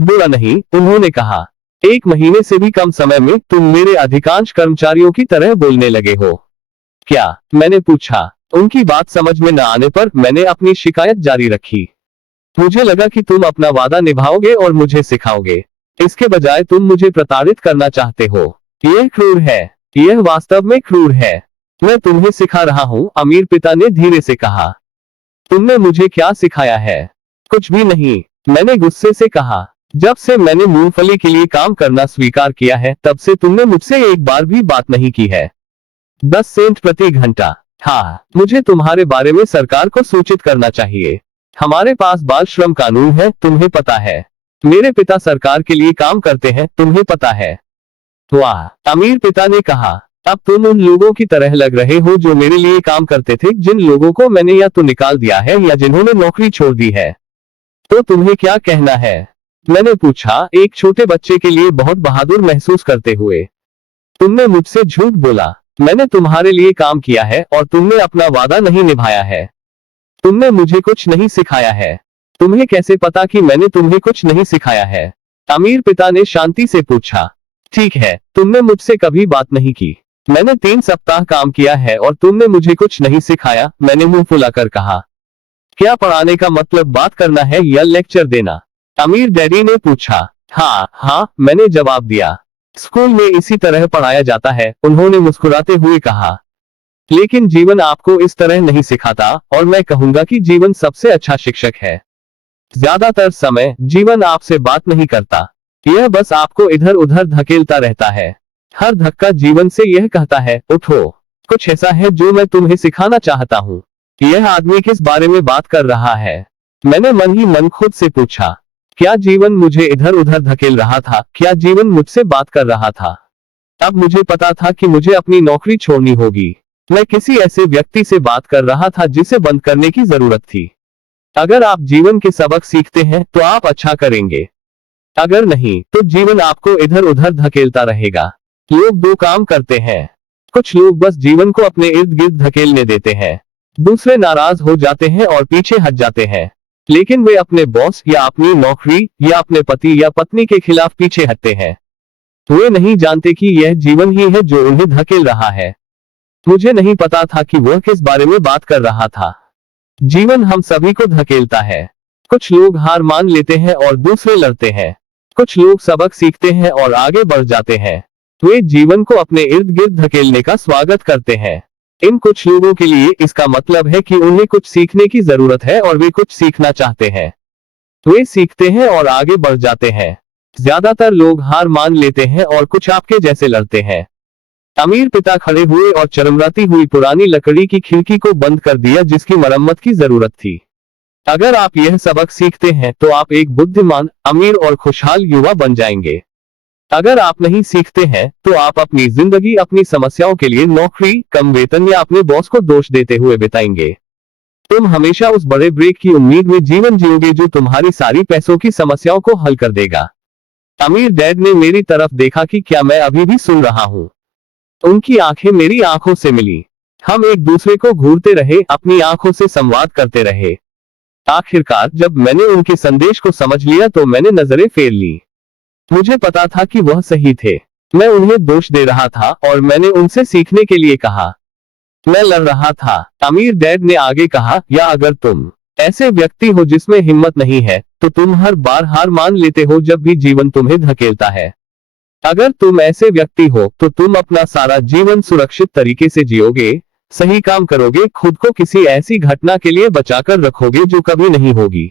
बुरा नहीं, उन्होंने कहा, 1 महीने से भी कम समय में तुम मेरे अधिकांश कर्मचारियों की तरह बोलने लगे हो। क्या? मैंने पूछा। उनकी बात समझ में न आने पर मैंने अपनी शिकायत जारी रखी। मुझे लगा कि तुम अपना वादा निभाओगे और मुझे सिखाओगे। इसके बजाय तुम मुझे प्रताड़ित करना चाहते हो। यह क्रूर है, यह वास्तव में क्रूर है। मैं तुम्हें सिखा रहा हूँ, अमीर पिता ने धीरे से कहा। तुमने मुझे क्या सिखाया है? कुछ भी नहीं, मैंने गुस्से से कहा। जब से मैंने मूंगफली के लिए काम करना स्वीकार किया है तब से तुमने मुझसे एक बार भी बात नहीं की है। 10 सेंट प्रति घंटा। हाँ, मुझे तुम्हारे बारे में सरकार को सूचित करना चाहिए। हमारे पास बाल श्रम कानून है, तुम्हें पता है। मेरे पिता सरकार के लिए काम करते हैं, तुम्हें पता है। वाह, अमीर पिता ने कहा। अब तुम उन लोगों की तरह लग रहे हो जो मेरे लिए काम करते थे, जिन लोगों को मैंने या तो निकाल दिया है या जिन्होंने नौकरी छोड़ दी है। तो तुम्हें क्या कहना है? मैंने पूछा, एक छोटे बच्चे के लिए बहुत बहादुर महसूस करते हुए। तुमने मुझसे झूठ बोला। मैंने तुम्हारे लिए काम किया है और तुमने अपना वादा नहीं निभाया है। तुमने मुझे कुछ नहीं सिखाया है। तुम्हें कैसे पता कि मैंने तुम्हें कुछ नहीं सिखाया है? अमीर पिता ने शांति से पूछा। ठीक है, तुमने मुझसे कभी बात नहीं की। मैंने 3 सप्ताह काम किया है और तुमने मुझे कुछ नहीं सिखाया, मैंने मुंह फुलाकर कहा। क्या पढ़ाने का मतलब बात करना है या लेक्चर देना? अमीर डैडी ने पूछा। हाँ, मैंने जवाब दिया। स्कूल में इसी तरह पढ़ाया जाता है, उन्होंने मुस्कुराते हुए कहा। लेकिन जीवन आपको इस तरह नहीं सिखाता और मैं कहूंगा कि जीवन सबसे अच्छा शिक्षक है। ज्यादातर समय जीवन आपसे बात नहीं करता, यह बस आपको इधर उधर धकेलता रहता है। हर धक्का जीवन से यह कहता है, उठो। कुछ ऐसा है जो मैं तुम्हें सिखाना चाहता हूँ। यह आदमी किस बारे में बात कर रहा है? मैंने मन ही मन खुद से पूछा। क्या जीवन मुझे इधर उधर धकेल रहा था? क्या जीवन मुझसे बात कर रहा था? अब मुझे पता था कि मुझे अपनी नौकरी छोड़नी होगी। मैं किसी ऐसे व्यक्ति से बात कर रहा था जिसे बंद करने की जरूरत थी। अगर आप जीवन के सबक सीखते हैं तो आप अच्छा करेंगे, अगर नहीं तो जीवन आपको इधर उधर धकेलता रहेगा। लोग 2 काम करते हैं। कुछ लोग बस जीवन को अपने इर्द गिर्द धकेलने देते हैं, दूसरे नाराज हो जाते हैं और पीछे हट जाते हैं। लेकिन वे अपने बॉस या अपनी नौकरी या अपने पति या पत्नी के खिलाफ पीछे हटते हैं। वे नहीं जानते कि यह जीवन ही है जो उन्हें धकेल रहा है। मुझे नहीं पता था कि वह किस बारे में बात कर रहा था। जीवन हम सभी को धकेलता है। कुछ लोग हार मान लेते हैं और दूसरे लड़ते हैं। कुछ लोग सबक सीखते हैं और आगे बढ़ जाते हैं। वे जीवन को अपने इर्द गिर्द धकेलने का स्वागत करते हैं। इन कुछ लोगों के लिए इसका मतलब है कि उन्हें कुछ सीखने की जरूरत है और वे कुछ सीखना चाहते हैं। वे सीखते हैं और आगे बढ़ जाते हैं। ज्यादातर लोग हार मान लेते हैं और कुछ आपके जैसे लड़ते हैं। अमीर पिता खड़े हुए और चरमराती हुई पुरानी लकड़ी की खिड़की को बंद कर दिया जिसकी मरम्मत की जरूरत थी। अगर आप यह सबक सीखते हैं तो आप एक बुद्धिमान, अमीर और खुशहाल युवा बन जाएंगे। अगर आप नहीं सीखते हैं तो आप अपनी जिंदगी अपनी समस्याओं के लिए नौकरी, कम वेतन या अपने बॉस को दोष देते हुए बिताएंगे। तुम हमेशा उस बड़े ब्रेक की उम्मीद में जीवन जियोगे जो तुम्हारी सारी पैसों की समस्याओं को हल कर देगा। अमीर डैड ने मेरी तरफ देखा कि क्या मैं अभी भी सुन रहा हूँ। उनकी आंखें मेरी आंखों से मिली। हम एक दूसरे को घूरते रहे, अपनी आंखों से संवाद करते रहे। आखिरकार जब मैंने उनके संदेश को समझ लिया तो मैंने नजरें फेर ली। मुझे पता था कि वह सही थे। मैं उन्हें दोष दे रहा था और मैंने उनसे सीखने के लिए कहा। मैं लड़ रहा था। अमीर डैड ने आगे कहा, या अगर तुम ऐसे व्यक्ति हो जिसमें हिम्मत नहीं है तो तुम हर बार हार मान लेते हो जब भी जीवन तुम्हें धकेलता है। अगर तुम ऐसे व्यक्ति हो तो तुम अपना सारा जीवन सुरक्षित तरीके से जियोगे, सही काम करोगे, खुद को किसी ऐसी घटना के लिए बचाकर रखोगे जो कभी नहीं होगी।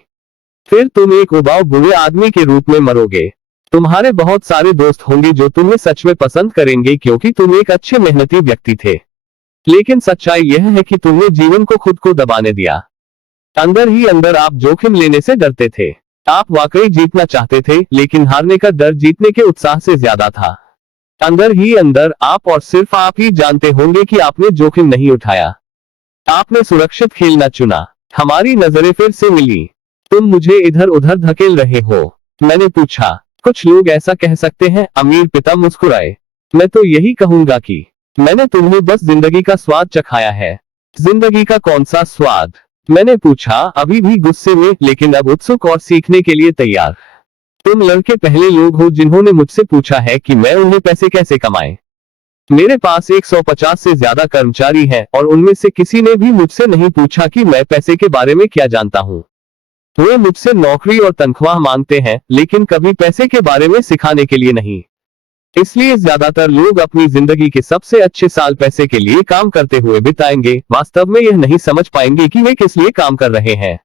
फिर तुम एक उबाऊ बुरे आदमी के रूप में मरोगे। तुम्हारे बहुत सारे दोस्त होंगे जो तुम्हें सच में पसंद करेंगे क्योंकि तुम एक अच्छे मेहनती व्यक्ति थे। लेकिन सच्चाई यह है कि तुमने जीवन को खुद को दबाने दिया। अंदर ही अंदर आप जोखिम लेने से डरते थे। आप वाकई जीतना चाहते थे लेकिन हारने का डर जीतने के उत्साह से ज्यादा था। अंदर ही अंदर आप और सिर्फ आप ही जानते होंगे कि आपने जोखिम नहीं उठाया। आपने सुरक्षित खेलना चुना। हमारी नजरें फिर से मिली। तुम मुझे इधर उधर धकेल रहे हो, मैंने पूछा। कुछ लोग ऐसा कह सकते हैं, अमीर पिता मुस्कुराए। मैं तो यही कहूंगा कि मैंने तुम्हें बस जिंदगी का स्वाद चखाया है। जिंदगी का कौन सा स्वाद? मैंने पूछा, अभी भी गुस्से में लेकिन अब उत्सुक और सीखने के लिए तैयार। तुम लड़के पहले लोग हो जिन्होंने मुझसे पूछा है कि मैं उन्हें पैसे कैसे कमाए। मेरे पास 150 से ज्यादा कर्मचारी हैं और उनमें से किसी ने भी मुझसे नहीं पूछा कि मैं पैसे के बारे में क्या जानता हूँ। वे मुझसे नौकरी और तनख्वाह मांगते हैं लेकिन कभी पैसे के बारे में सिखाने के लिए नहीं। इसलिए ज्यादातर लोग अपनी जिंदगी के सबसे अच्छे साल पैसे के लिए काम करते हुए बिताएंगे, वास्तव में यह नहीं समझ पाएंगे कि वे किस लिए काम कर रहे हैं।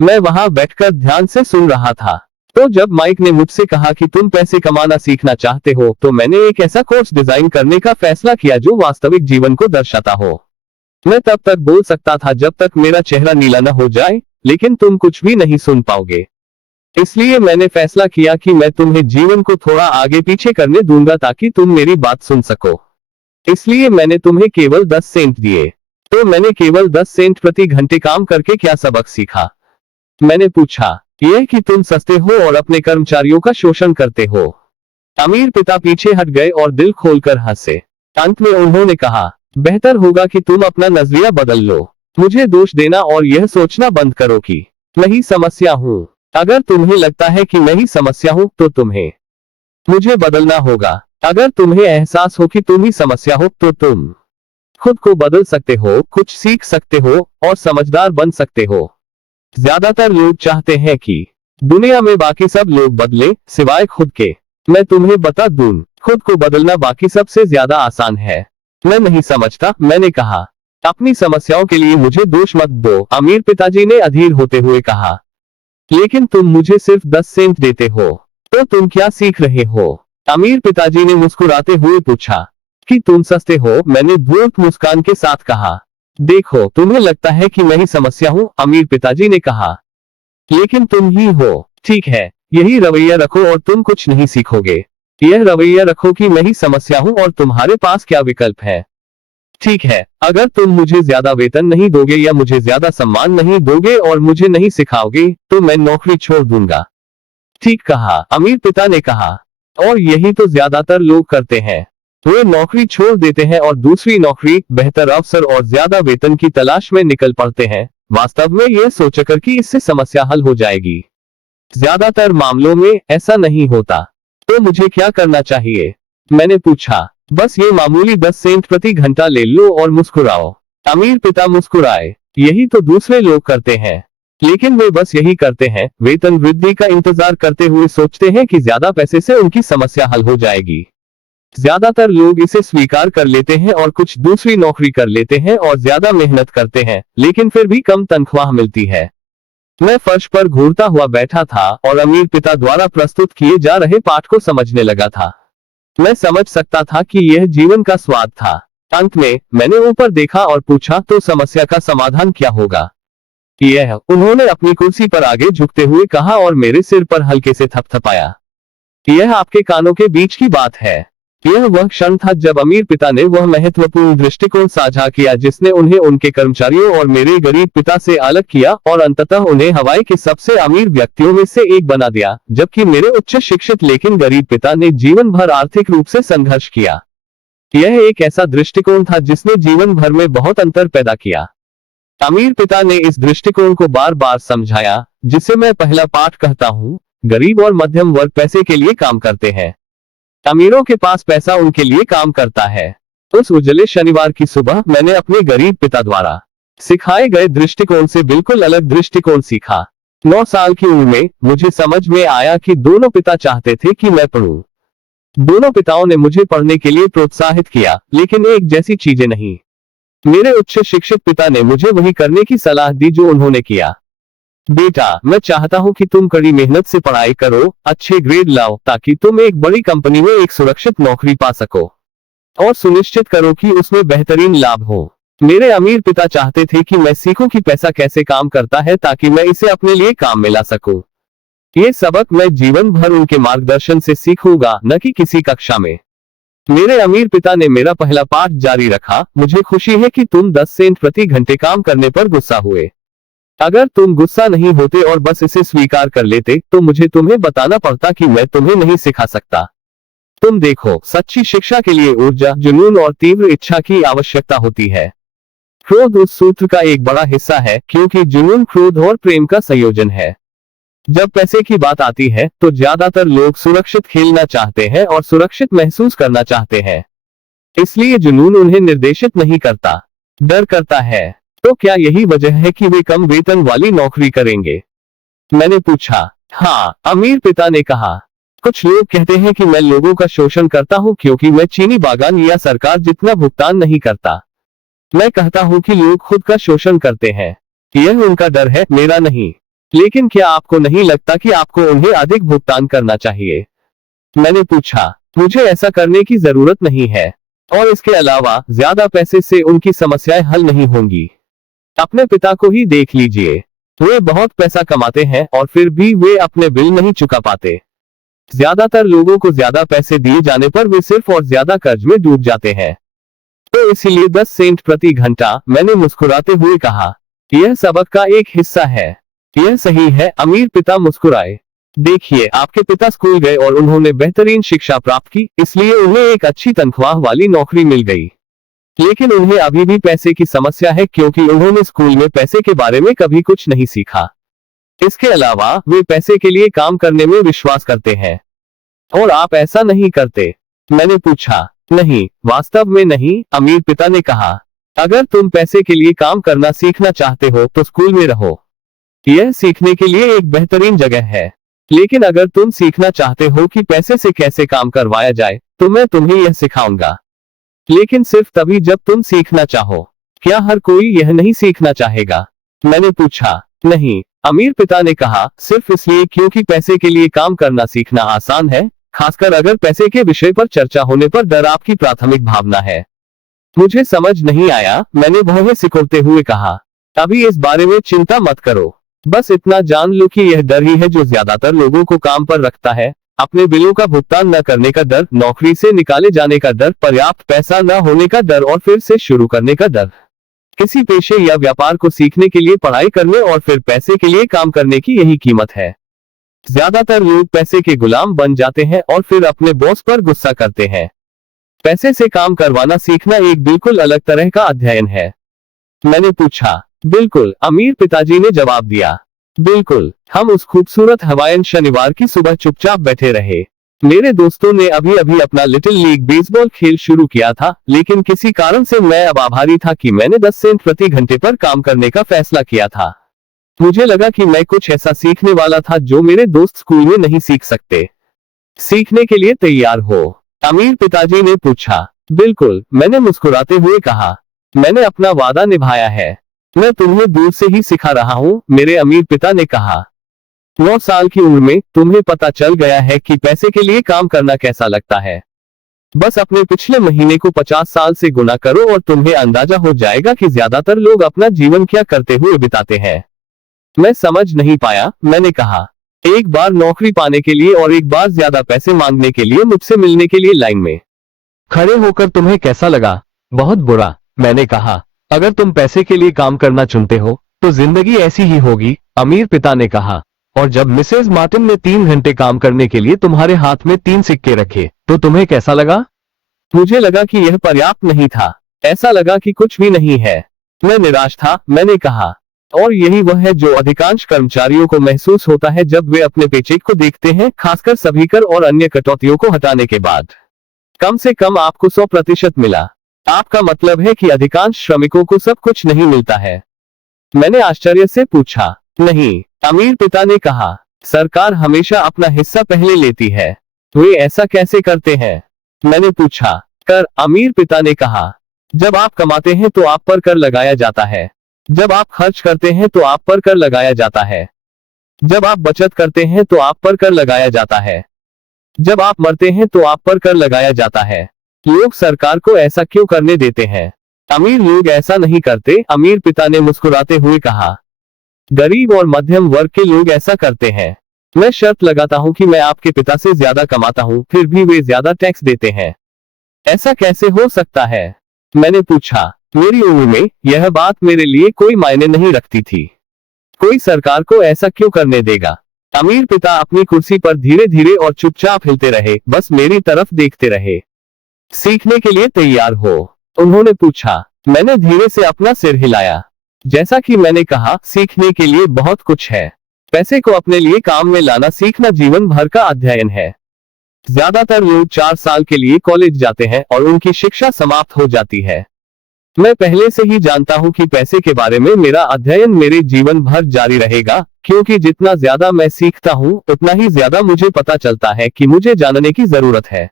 मैं वहां बैठकर ध्यान से सुन रहा था। तो जब माइक ने मुझसे कहा कि तुम पैसे कमाना सीखना चाहते हो तो मैंने एक ऐसा कोर्स डिजाइन करने का फैसला किया जो वास्तविक जीवन को दर्शाता हो। मैं तब तक बोल सकता था जब तक मेरा चेहरा नीला न हो जाए, लेकिन तुम कुछ भी नहीं सुन पाओगे। इसलिए मैंने फैसला किया कि मैं तुम्हें जीवन को थोड़ा आगे पीछे करने दूंगा ताकि तुम मेरी बात सुन सको। इसलिए मैंने तुम्हें केवल 10 सेंट दिए। तो मैंने केवल 10 सेंट प्रति घंटे काम करके क्या सबक सीखा? मैंने पूछा, यह कि तुम सस्ते हो और अपने कर्मचारियों का शोषण करते हो। अमीर पिता पीछे हट गए और दिल खोलकर हंसे। अंत में उन्होंने कहा, बेहतर होगा कि तुम अपना नजरिया बदल लो। मुझे दोष देना और यह सोचना बंद करो कि मैं ही समस्या हूँ। अगर तुम्हें लगता है कि मैं ही समस्या हूँ तो तुम्हें मुझे बदलना होगा। अगर तुम्हें एहसास हो कि तुम ही समस्या हो तो तुम खुद को बदल सकते हो, कुछ सीख सकते हो और समझदार बन सकते हो। ज्यादातर लोग चाहते हैं कि दुनिया में बाकी सब लोग बदले सिवाय खुद के। मैं तुम्हें बता दूं, खुद को बदलना बाकी सबसे ज्यादा आसान है। मैं नहीं समझता, मैंने कहा। अपनी समस्याओं के लिए मुझे दोष मत दो, अमीर पिताजी ने अधीर होते हुए कहा। लेकिन तुम मुझे सिर्फ 10 सेंट देते हो, तो तुम क्या सीख रहे हो? अमीर पिताजी ने मुस्कुराते हुए पूछा। कि तुम सस्ते हो, मैंने धूर्त मुस्कान के साथ कहा। देखो, तुम्हें लगता है कि मैं ही समस्या हूँ, अमीर पिताजी ने कहा। लेकिन तुम ही हो। ठीक है, यही रवैया रखो और तुम कुछ नहीं सीखोगे। यह रवैया रखो कि मैं ही समस्या हूँ और तुम्हारे पास क्या विकल्प है। ठीक है, अगर तुम मुझे ज्यादा वेतन नहीं दोगे या मुझे ज्यादा सम्मान नहीं दोगे और मुझे नहीं सिखाओगे तो मैं नौकरी छोड़ दूंगा। ठीक कहा, अमीर पिता ने कहा। और यही तो ज्यादातर लोग करते हैं। वे नौकरी छोड़ देते हैं और दूसरी नौकरी, बेहतर अवसर और ज्यादा वेतन की तलाश में निकल पड़ते हैं। वास्तव में यह सोचकर कि इससे समस्या हल हो जाएगी। ज्यादातर मामलों में ऐसा नहीं होता। तो मुझे क्या करना चाहिए? मैंने पूछा। बस ये मामूली 10 सेंट प्रति घंटा ले लो और मुस्कुराओ। अमीर पिता मुस्कुराए। यही तो दूसरे लोग करते हैं, लेकिन वे बस यही करते हैं, वेतन वृद्धि का इंतजार करते हुए सोचते हैं कि ज्यादा पैसे से उनकी समस्या हल हो जाएगी। ज्यादातर लोग इसे स्वीकार कर लेते हैं और कुछ दूसरी नौकरी कर लेते हैं और ज्यादा मेहनत करते हैं, लेकिन फिर भी कम तनख्वाह मिलती है। मैं फर्श पर घूरता हुआ बैठा था और अमीर पिता द्वारा प्रस्तुत किए जा रहे पाठ को समझने लगा था। मैं समझ सकता था कि यह जीवन का स्वाद था। अंत में मैंने ऊपर देखा और पूछा, तो समस्या का समाधान क्या होगा? यह, उन्होंने अपनी कुर्सी पर आगे झुकते हुए कहा और मेरे सिर पर हल्के से थपथपाया। यह आपके कानों के बीच की बात है। यह वह क्षण था जब अमीर पिता ने वह महत्वपूर्ण दृष्टिकोण साझा किया जिसने उन्हें उनके कर्मचारियों और मेरे गरीब पिता से अलग किया और अंततः उन्हें हवाई के सबसे अमीर व्यक्तियों में से एक बना दिया, जबकि मेरे उच्च शिक्षित लेकिन गरीब पिता ने जीवन भर आर्थिक रूप से संघर्ष किया। यह एक ऐसा दृष्टिकोण था जिसने जीवन भर में बहुत अंतर पैदा किया। अमीर पिता ने इस दृष्टिकोण को बार बार समझाया, जिसे मैं पहला पाठ कहता हूँ। गरीब और मध्यम वर्ग पैसे के लिए काम करते हैं, अमीरों के पास पैसा उनके लिए काम करता है। उस उजले शनिवार की सुबह मैंने अपने गरीब पिता द्वारा सिखाए गए दृष्टिकोण से बिल्कुल अलग दृष्टिकोण सीखा। 9 साल की उम्र में मुझे समझ में आया कि दोनों पिता चाहते थे कि मैं पढ़ूं। दोनों पिताओं ने मुझे पढ़ने के लिए प्रोत्साहित किया, लेकिन एक जैसी चीजें नहीं। मेरे उच्च शिक्षित पिता ने मुझे वही करने की सलाह दी जो उन्होंने किया। बेटा, मैं चाहता हूं कि तुम कड़ी मेहनत से पढ़ाई करो, अच्छे ग्रेड लाओ, ताकि तुम एक बड़ी कंपनी में एक सुरक्षित नौकरी पा सको और सुनिश्चित करो कि उसमें बेहतरीन लाभ हो। मेरे अमीर पिता चाहते थे कि मैं सीखूं कि पैसा कैसे काम करता है ताकि मैं इसे अपने लिए काम में ला सकूं। ये सबक मैं जीवन भर उनके मार्गदर्शन से सीखूंगा, न कि किसी कक्षा में। मेरे अमीर पिता ने मेरा पहला पाठ जारी रखा। मुझे खुशी है कि तुम 10 सेंट प्रति घंटे काम करने पर गुस्सा हुए। अगर तुम गुस्सा नहीं होते और बस इसे स्वीकार कर लेते, तो मुझे तुम्हें बताना पड़ता कि मैं तुम्हें नहीं सिखा सकता। तुम देखो, सच्ची शिक्षा के लिए ऊर्जा, जुनून और तीव्र इच्छा की आवश्यकता होती है। क्रोध उस सूत्र का एक बड़ा हिस्सा है, क्योंकि जुनून क्रोध और प्रेम का संयोजन है। जब पैसे की बात आती है, तो ज्यादातर लोग सुरक्षित खेलना चाहते हैं और सुरक्षित महसूस करना चाहते हैं। इसलिए जुनून उन्हें निर्देशित नहीं करता, डर करता है। तो क्या यही वजह है कि वे कम वेतन वाली नौकरी करेंगे? मैंने पूछा। हाँ, अमीर पिता ने कहा। कुछ लोग कहते हैं कि मैं लोगों का शोषण करता हूँ क्योंकि मैं चीनी बागान या सरकार जितना भुगतान नहीं करता। मैं कहता हूँ कि लोग खुद का शोषण करते हैं। यह उनका डर है, मेरा नहीं। लेकिन क्या आपको नहीं लगता कि आपको उन्हें अधिक भुगतान करना चाहिए? मैंने पूछा। मुझे ऐसा करने की जरूरत नहीं है, और इसके अलावा ज्यादा पैसे से उनकी समस्याएं हल नहीं होंगी। अपने पिता को ही देख लीजिए। वे बहुत पैसा कमाते हैं और फिर भी वे अपने बिल नहीं चुका पाते। ज्यादातर लोगों को ज्यादा पैसे दिए जाने पर वे सिर्फ और ज्यादा कर्ज में डूब जाते हैं। तो इसीलिए 10 सेंट प्रति घंटा, मैंने मुस्कुराते हुए कहा। यह सबक का एक हिस्सा है। यह सही है, अमीर पिता मुस्कुराए। देखिए, आपके पिता स्कूल गए और उन्होंने बेहतरीन शिक्षा प्राप्त की, इसलिए उन्हें एक अच्छी तनख्वाह वाली नौकरी मिल गई। लेकिन उन्हें अभी भी पैसे की समस्या है क्योंकि उन्होंने स्कूल में पैसे के बारे में कभी कुछ नहीं सीखा। इसके अलावा वे पैसे के लिए काम करने में विश्वास करते हैं। और आप ऐसा नहीं करते? मैंने पूछा। नहीं, वास्तव में नहीं, अमीर पिता ने कहा। अगर तुम पैसे के लिए काम करना सीखना चाहते हो तो स्कूल में रहो। यह सीखने के लिए एक बेहतरीन जगह है। लेकिन अगर तुम सीखना चाहते हो कि पैसे से कैसे काम करवाया जाए, तो मैं तुम्हें यह सिखाऊंगा। लेकिन सिर्फ तभी जब तुम सीखना चाहो। क्या हर कोई यह नहीं सीखना चाहेगा? मैंने पूछा। नहीं, अमीर पिता ने कहा, सिर्फ इसलिए क्योंकि पैसे के लिए काम करना सीखना आसान है, खासकर अगर पैसे के विषय पर चर्चा होने पर डर आपकी प्राथमिक भावना है। मुझे समझ नहीं आया, मैंने वह सिकोड़ते हुए कहा। अभी इस बारे में चिंता मत करो। बस इतना जान लो कि यह डर ही है जो ज्यादातर लोगों को काम पर रखता है। अपने बिलों का भुगतान न करने का डर, नौकरी से निकाले जाने का डर, पर्याप्त पैसा न होने का डर और फिर से शुरू करने का डर। किसी पेशे या व्यापार को सीखने के लिए पढ़ाई करने और फिर पैसे के लिए काम करने की यही कीमत है। ज्यादातर लोग पैसे के गुलाम बन जाते हैं और फिर अपने बॉस पर गुस्सा करते हैं। पैसे से काम करवाना सीखना एक बिल्कुल अलग तरह का अध्ययन है। मैंने पूछा। बिल्कुल, अमीर पिताजी ने जवाब दिया। बिल्कुल, हम उस खूबसूरत हवाईन शनिवार की सुबह चुपचाप बैठे रहे। मेरे दोस्तों ने अभी अभी अपना लिटिल लीग बेसबॉल खेल शुरू किया था, लेकिन किसी कारण से मैं अब आभारी था कि मैंने 10 सेंट प्रति घंटे पर काम करने का फैसला किया था। मुझे लगा कि मैं कुछ ऐसा सीखने वाला था जो मेरे दोस्त स्कूल में नहीं सीख सकते। सीखने के लिए तैयार हो? अमीर पिताजी ने पूछा। बिल्कुल, मैंने मुस्कुराते हुए कहा। मैंने अपना वादा निभाया है। मैं तुम्हें दूर से ही सिखा रहा हूँ, मेरे अमीर पिता ने कहा। 9 साल की उम्र में तुम्हें पता चल गया है कि पैसे के लिए काम करना कैसा लगता है। बस अपने पिछले महीने को 50 साल से गुना करो और तुम्हें अंदाजा हो जाएगा कि ज्यादातर लोग अपना जीवन क्या करते हुए बिताते हैं। मैं समझ नहीं पाया, मैंने कहा। एक बार नौकरी पाने के लिए और एक बार ज्यादा पैसे मांगने के लिए मुझसे मिलने के लिए लाइन में खड़े होकर तुम्हें कैसा लगा? बहुत बुरा, मैंने कहा। अगर तुम पैसे के लिए काम करना चुनते हो तो जिंदगी ऐसी ही होगी, अमीर पिता ने कहा। और जब मिसेज मार्टिन ने 3 घंटे काम करने के लिए तुम्हारे हाथ में 3 सिक्के रखे तो तुम्हें कैसा लगा? मुझे लगा कि यह पर्याप्त नहीं था। ऐसा लगा कि कुछ भी नहीं है। मैं निराश था, मैंने कहा। और यही वह है जो अधिकांश कर्मचारियों को महसूस होता है जब वे अपने पेचेक को देखते हैं, खासकर सभी कर और अन्य कटौतियों को हटाने के बाद। कम से कम आपको 100% मिला। आपका मतलब है कि अधिकांश श्रमिकों को सब कुछ नहीं मिलता है? मैंने आश्चर्य से पूछा। नहीं, अमीर पिता ने कहा। सरकार हमेशा अपना हिस्सा पहले लेती है। वे ऐसा कैसे करते हैं? मैंने पूछा। कर, अमीर पिता ने कहा। जब आप कमाते हैं तो आप पर कर लगाया जाता है। जब आप खर्च करते हैं तो आप पर कर लगाया जाता है। जब आप बचत करते हैं तो आप पर कर लगाया जाता है। जब आप मरते हैं तो आप पर कर लगाया जाता है। लोग सरकार को ऐसा क्यों करने देते हैं? अमीर लोग ऐसा नहीं करते, अमीर पिता ने मुस्कुराते हुए कहा। गरीब और मध्यम वर्ग के लोग ऐसा करते हैं। मैं शर्त लगाता हूं कि मैं आपके पिता से ज्यादा कमाता हूं, फिर भी वे ज्यादा टैक्स देते हैं। ऐसा कैसे हो सकता है? मैंने पूछा। मेरी उम्र में यह बात मेरे लिए कोई मायने नहीं रखती थी। कोई सरकार को ऐसा क्यों करने देगा? अमीर पिता अपनी कुर्सी पर धीरे धीरे और चुपचाप हिलते रहे, बस मेरी तरफ देखते रहे। सीखने के लिए तैयार हो? उन्होंने पूछा। मैंने धीरे से अपना सिर हिलाया। जैसा कि मैंने कहा, सीखने के लिए बहुत कुछ है। पैसे को अपने लिए काम में लाना सीखना जीवन भर का अध्ययन है। ज्यादातर लोग 4 साल के लिए कॉलेज जाते हैं और उनकी शिक्षा समाप्त हो जाती है। मैं पहले से ही जानता हूं कि पैसे के बारे में मेरा अध्ययन मेरे जीवन भर जारी रहेगा, क्योंकि जितना ज्यादा मैं सीखता हूं उतना ही ज्यादा मुझे पता चलता है कि मुझे जानने की जरूरत है।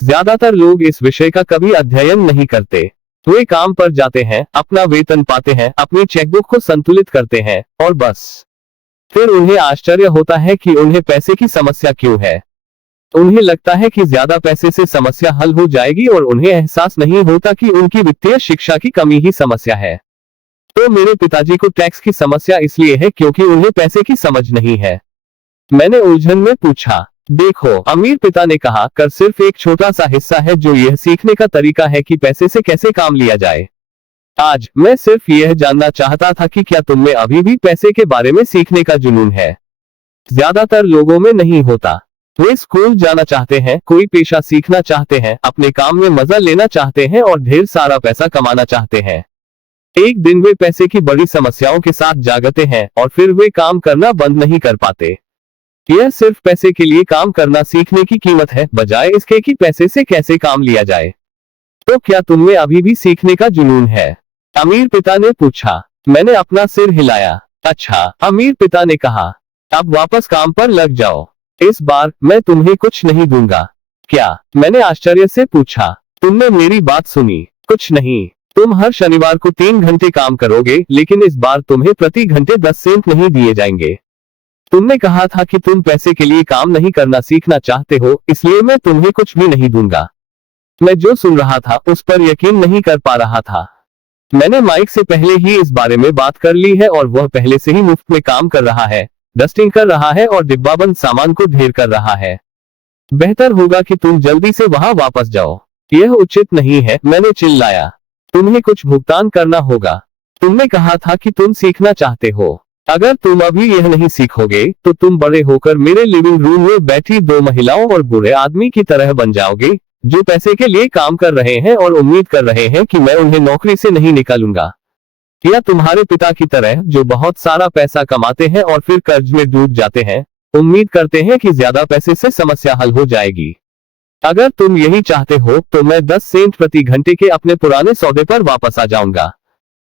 ज्यादातर लोग इस विषय का कभी अध्ययन नहीं करते। वे काम पर जाते हैं, अपना वेतन पाते हैं, अपनी चेकबुक को संतुलित करते हैं और बस। फिर उन्हें आश्चर्य होता है कि उन्हें पैसे की समस्या क्यों है। उन्हें लगता है कि ज्यादा पैसे से समस्या हल हो जाएगी और उन्हें एहसास नहीं होता कि उनकी वित्तीय शिक्षा की कमी ही समस्या है। तो मेरे पिताजी को टैक्स की समस्या इसलिए है क्योंकि उन्हें पैसे की समझ नहीं है। मैंने उलझन में पूछा। देखो, अमीर पिता ने कहा, कर सिर्फ एक छोटा सा हिस्सा है जो यह सीखने का तरीका है कि पैसे से कैसे काम लिया जाए। आज मैं सिर्फ यह जानना चाहता था कि क्या तुम में अभी भी पैसे के बारे में सीखने का जुनून है? ज्यादातर लोगों में नहीं होता। वे स्कूल जाना चाहते हैं, कोई पेशा सीखना चाहते हैं, अपने काम में मजा लेना चाहते हैं और ढेर सारा पैसा कमाना चाहते हैं। एक दिन वे पैसे की बड़ी समस्याओं के साथ जागते हैं और फिर वे काम करना बंद नहीं कर पाते। यह सिर्फ पैसे के लिए काम करना सीखने की कीमत है, बजाय इसके कि पैसे से कैसे काम लिया जाए। तो क्या तुम में अभी भी सीखने का जुनून है? अमीर पिता ने पूछा। मैंने अपना सिर हिलाया। अच्छा, अमीर पिता ने कहा। अब वापस काम पर लग जाओ। इस बार मैं तुम्हें कुछ नहीं दूंगा। क्या? मैंने आश्चर्य से पूछा। तुमने मेरी बात सुनी? कुछ नहीं। तुम हर शनिवार को 3 घंटे काम करोगे, लेकिन इस बार तुम्हें प्रति घंटे 10 सेंट नहीं दिए जाएंगे। तुमने कहा था कि तुम पैसे के लिए काम नहीं करना सीखना चाहते हो, इसलिए मैं तुम्हें कुछ भी नहीं दूंगा। मैं जो सुन रहा था उस पर यकीन नहीं कर पा रहा था। मैंने माइक से पहले ही इस बारे में बात कर ली है और वह पहले से ही मुफ्त में काम कर रहा है, डस्टिंग कर रहा है और डिब्बाबंद सामान को ढेर कर रहा है। बेहतर होगा कि तुम जल्दी से वहां वापस जाओ। यह उचित नहीं है, मैंने चिल्लाया। तुम्हें कुछ भुगतान करना होगा। तुमने कहा था कि तुम सीखना चाहते हो। अगर तुम अभी यह नहीं सीखोगे तो तुम बड़े होकर मेरे लिविंग रूम में बैठी 2 महिलाओं और बुरे आदमी की तरह बन जाओगे, जो पैसे के लिए काम कर रहे हैं और उम्मीद कर रहे हैं कि मैं उन्हें नौकरी से नहीं निकालूंगा। या तुम्हारे पिता की तरह जो बहुत सारा पैसा कमाते हैं और फिर कर्ज में डूब जाते हैं, उम्मीद करते हैं कि ज्यादा पैसे से समस्या हल हो जाएगी। अगर तुम यही चाहते हो तो मैं 10 सेंट प्रति घंटे के अपने पुराने सौदे पर वापस आ जाऊंगा।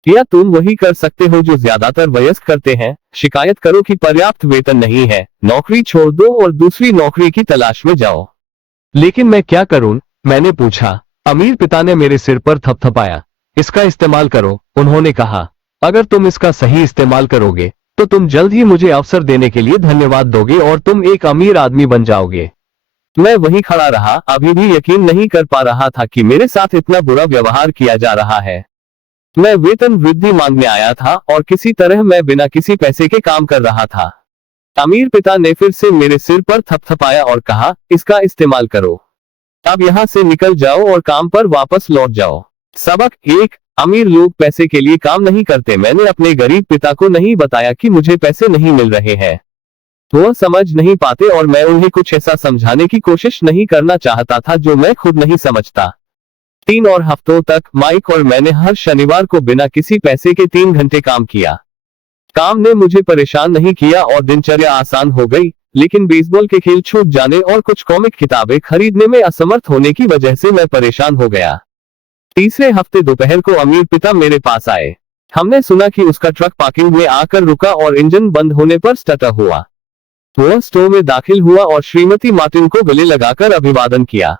या तुम वही कर सकते हो जो ज्यादातर वयस्क करते हैं, शिकायत करो कि पर्याप्त वेतन नहीं है, नौकरी छोड़ दो और दूसरी नौकरी की तलाश में जाओ। लेकिन मैं क्या करूं? मैंने पूछा। अमीर पिता ने मेरे सिर पर थपथपाया। इसका इस्तेमाल करो, उन्होंने कहा। अगर तुम इसका सही इस्तेमाल करोगे तो तुम जल्द ही मुझे अवसर देने के लिए धन्यवाद दोगे और तुम एक अमीर आदमी बन जाओगे। मैं वहीं खड़ा रहा, अभी भी यकीन नहीं कर पा रहा था कि मेरे साथ इतना बुरा व्यवहार किया जा रहा है। मैं वेतन वृद्धि मांगने आया था और किसी तरह मैं बिना किसी पैसे के काम कर रहा था। अमीर पिता ने फिर से मेरे सिर पर थपथपाया और कहा, इसका इस्तेमाल करो। अब यहाँ से निकल जाओ और काम पर वापस लौट जाओ। सबक 1, अमीर लोग पैसे के लिए काम नहीं करते। मैंने अपने गरीब पिता को नहीं बताया कि मुझे पैसे नहीं मिल रहे हैं। वो समझ नहीं पाते और मैं उन्हें कुछ ऐसा समझाने की कोशिश नहीं करना चाहता था जो मैं खुद नहीं समझता। 3 और हफ्तों तक माइक और मैंने हर शनिवार को बिना किसी पैसे के 3 घंटे काम किया। काम ने मुझे परेशान नहीं किया और दिनचर्या आसान हो गई, लेकिन बेसबॉल के खेल छूट जाने और कुछ कॉमिक किताबें खरीदने में असमर्थ होने की वजह से मैं परेशान हो गया। तीसरे हफ्ते दोपहर को अमीर पिता मेरे पास आए। हमने सुना कि उसका ट्रक पार्किंग में आकर रुका और इंजन बंद होने पर स्टटर हुआ। वह स्टोर में दाखिल हुआ और श्रीमती मार्टिन को गले लगाकर अभिवादन किया।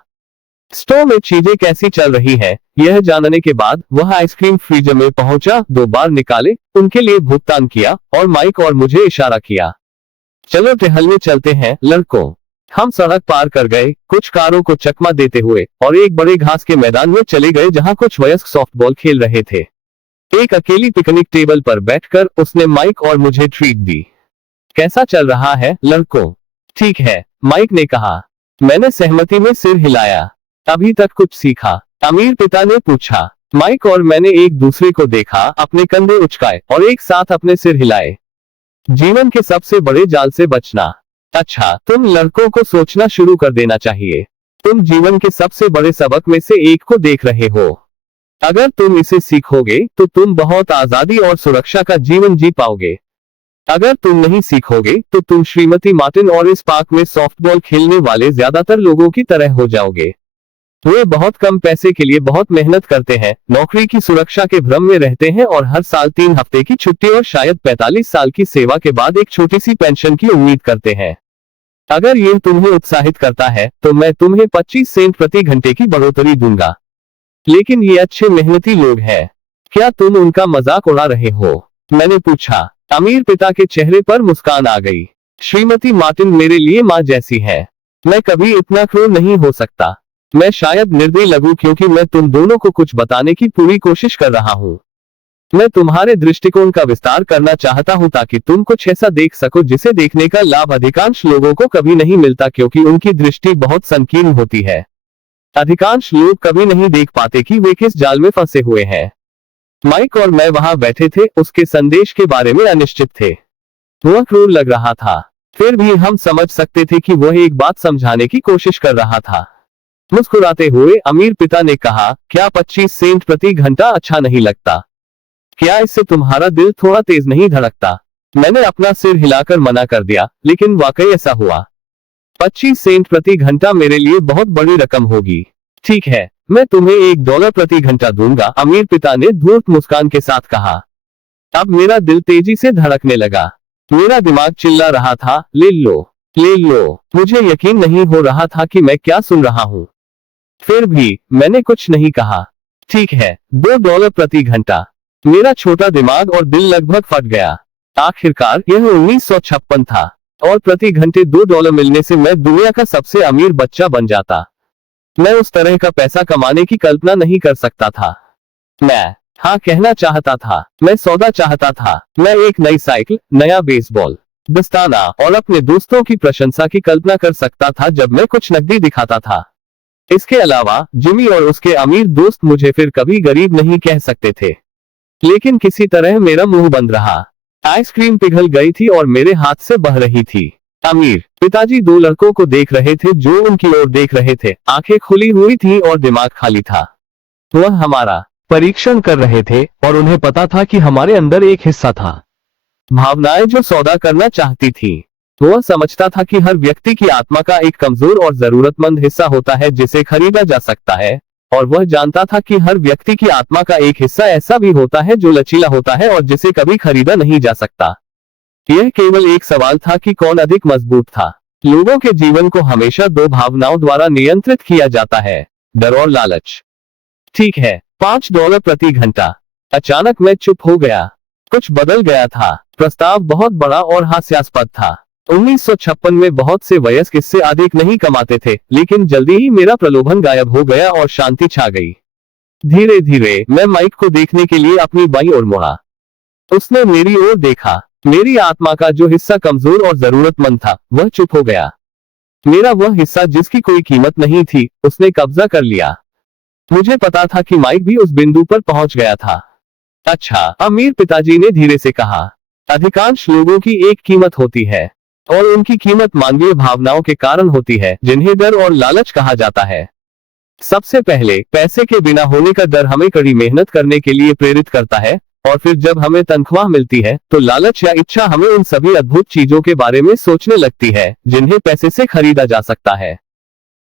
स्टोर में चीजें कैसी चल रही है, यह जानने के बाद वह आइसक्रीम फ्रीजर में पहुंचा, 2 बार निकाले, उनके लिए भुगतान किया और माइक और मुझे इशारा किया। चलो टहलने चलते हैं लड़कों। हम सड़क पार कर गए, कुछ कारों को चकमा देते हुए, और एक बड़े घास के मैदान में चले गए जहां कुछ वयस्क सॉफ्टबॉल खेल रहे थे। एक अकेली पिकनिक टेबल पर बैठकर उसने माइक और मुझे ट्रीट दी। कैसा चल रहा है लड़कों? ठीक है, माइक ने कहा। मैंने सहमति में सिर हिलाया। अभी तक कुछ सीखा? अमीर पिता ने पूछा। माइक और मैंने एक दूसरे को देखा, अपने कंधे उचकाए और एक साथ अपने सिर हिलाए। जीवन के सबसे बड़े जाल से बचना। अच्छा, तुम लड़कों को सोचना शुरू कर देना चाहिए। तुम जीवन के सबसे बड़े सबक में से एक को देख रहे हो। अगर तुम इसे सीखोगे तो तुम बहुत आजादी और सुरक्षा का जीवन जी पाओगे। अगर तुम नहीं सीखोगे तो तुम श्रीमती मार्टिन और इस पार्क में सॉफ्टबॉल खेलने वाले ज्यादातर लोगों की तरह हो जाओगे। वे बहुत कम पैसे के लिए बहुत मेहनत करते हैं, नौकरी की सुरक्षा के भ्रम में रहते हैं और हर साल 3 हफ्ते की छुट्टी और शायद 45 साल की सेवा के बाद एक छोटी सी पेंशन की उम्मीद करते हैं। अगर यह तुम्हें उत्साहित करता है तो मैं तुम्हें 25 सेंट प्रति घंटे की बढ़ोतरी दूंगा। लेकिन ये अच्छे मेहनती लोग हैं। क्या तुम उनका मजाक उड़ा रहे हो? मैंने पूछा। अमीर पिता के चेहरे पर मुस्कान आ गई। श्रीमती मार्टिन मेरे लिए माँ जैसी है। मैं कभी इतना क्रूर नहीं हो सकता। मैं शायद निर्दयी लगूं क्योंकि मैं तुम दोनों को कुछ बताने की पूरी कोशिश कर रहा हूँ। मैं तुम्हारे दृष्टिकोण का विस्तार करना चाहता हूं ताकि तुम कुछ ऐसा देख सको जिसे देखने का लाभ अधिकांश लोगों को कभी नहीं मिलता क्योंकि उनकी दृष्टि बहुत संकीर्ण होती है। अधिकांश लोग कभी नहीं देख पाते कि वे किस जाल में फंसे हुए हैं। माइक और मैं वहां बैठे थे, उसके संदेश के बारे में अनिश्चित थे। वह क्रूर लग रहा था, फिर भी हम समझ सकते थे कि वह एक बात समझाने की कोशिश कर रहा था। मुस्कुराते हुए अमीर पिता ने कहा, क्या 25 सेंट प्रति घंटा अच्छा नहीं लगता? क्या इससे तुम्हारा दिल थोड़ा तेज नहीं धड़कता? मैंने अपना सिर हिलाकर मना कर दिया, लेकिन वाकई ऐसा हुआ। 25 सेंट प्रति घंटा मेरे लिए बहुत बड़ी रकम होगी। ठीक है, मैं तुम्हें $1 प्रति घंटा दूंगा, अमीर पिता ने धूर्त मुस्कान के साथ कहा। अब मेरा दिल तेजी से धड़कने लगा। मेरा दिमाग चिल्ला रहा था, ले लो, ले लो। मुझे यकीन नहीं हो रहा था कि मैं क्या सुन रहा हूँ। फिर भी मैंने कुछ नहीं कहा। ठीक है, $2 प्रति घंटा। मेरा छोटा दिमाग और दिल लगभग फट गया। आखिरकार यह 1956 था और प्रति घंटे $2 मिलने से मैं दुनिया का सबसे अमीर बच्चा बन जाता। मैं उस तरह का पैसा कमाने की कल्पना नहीं कर सकता था। मैं हाँ कहना चाहता था। मैं सौदा चाहता था। मैं एक नई साइकिल, नया बेसबॉल दस्ताना और अपने दोस्तों की प्रशंसा की कल्पना कर सकता था जब मैं कुछ नकदी दिखाता था। इसके अलावा जिमी और उसके अमीर दोस्त मुझे फिर कभी गरीब नहीं कह सकते थे। लेकिन किसी तरह मेरा मुंह बंद रहा। आइसक्रीम पिघल गई थी और मेरे हाथ से बह रही थी। अमीर पिताजी 2 लड़कों को देख रहे थे जो उनकी ओर देख रहे थे। आंखें खुली हुई थी और दिमाग खाली था। वह हमारा परीक्षण कर रहे थे और उन्हें पता था कि हमारे अंदर एक हिस्सा था। भावनाएं जो सौदा करना चाहती थी। वह समझता था कि हर व्यक्ति की आत्मा का एक कमजोर और जरूरतमंद हिस्सा होता है जिसे खरीदा जा सकता है, और वह जानता था कि हर व्यक्ति की आत्मा का एक हिस्सा ऐसा भी होता है जो लचीला होता है और जिसे कभी खरीदा नहीं जा सकता। यह केवल एक सवाल था कि कौन अधिक मजबूत था। लोगों के जीवन को हमेशा दो भावनाओं द्वारा नियंत्रित किया जाता है, डर और लालच। ठीक है, $5 प्रति घंटा। अचानक मैं चुप हो गया। कुछ बदल गया था। प्रस्ताव बहुत बड़ा और हास्यास्पद था। 1956 में बहुत से वयस्क इससे अधिक नहीं कमाते थे, लेकिन जल्दी ही मेरा प्रलोभन गायब हो गया और शांति छा गई। धीरे धीरे मैं माइक को देखने के लिए अपनी बाईं ओर मुड़ा। उसने मेरी ओर देखा। मेरी आत्मा का जो हिस्सा कमजोर और जरूरतमंद था, वह चुप हो गया। मेरा वह हिस्सा जिसकी कोई कीमत नहीं थी, उसने कब्जा कर लिया। मुझे पता था कि माइक भी उस बिंदु पर पहुंच गया था। अच्छा, अमीर पिताजी ने धीरे से कहा, अधिकांश लोगों की एक कीमत होती है, और उनकी कीमत मानवीय भावनाओं के कारण होती है, जिन्हें डर और लालच कहा जाता है। सबसे पहले, पैसे के बिना होने का डर हमें कड़ी मेहनत करने के लिए प्रेरित करता है, और फिर जब हमें तनख्वाह मिलती है, तो लालच या इच्छा हमें उन सभी अद्भुत चीजों के बारे में सोचने लगती है, जिन्हें पैसे से खरीदा जा सकता है।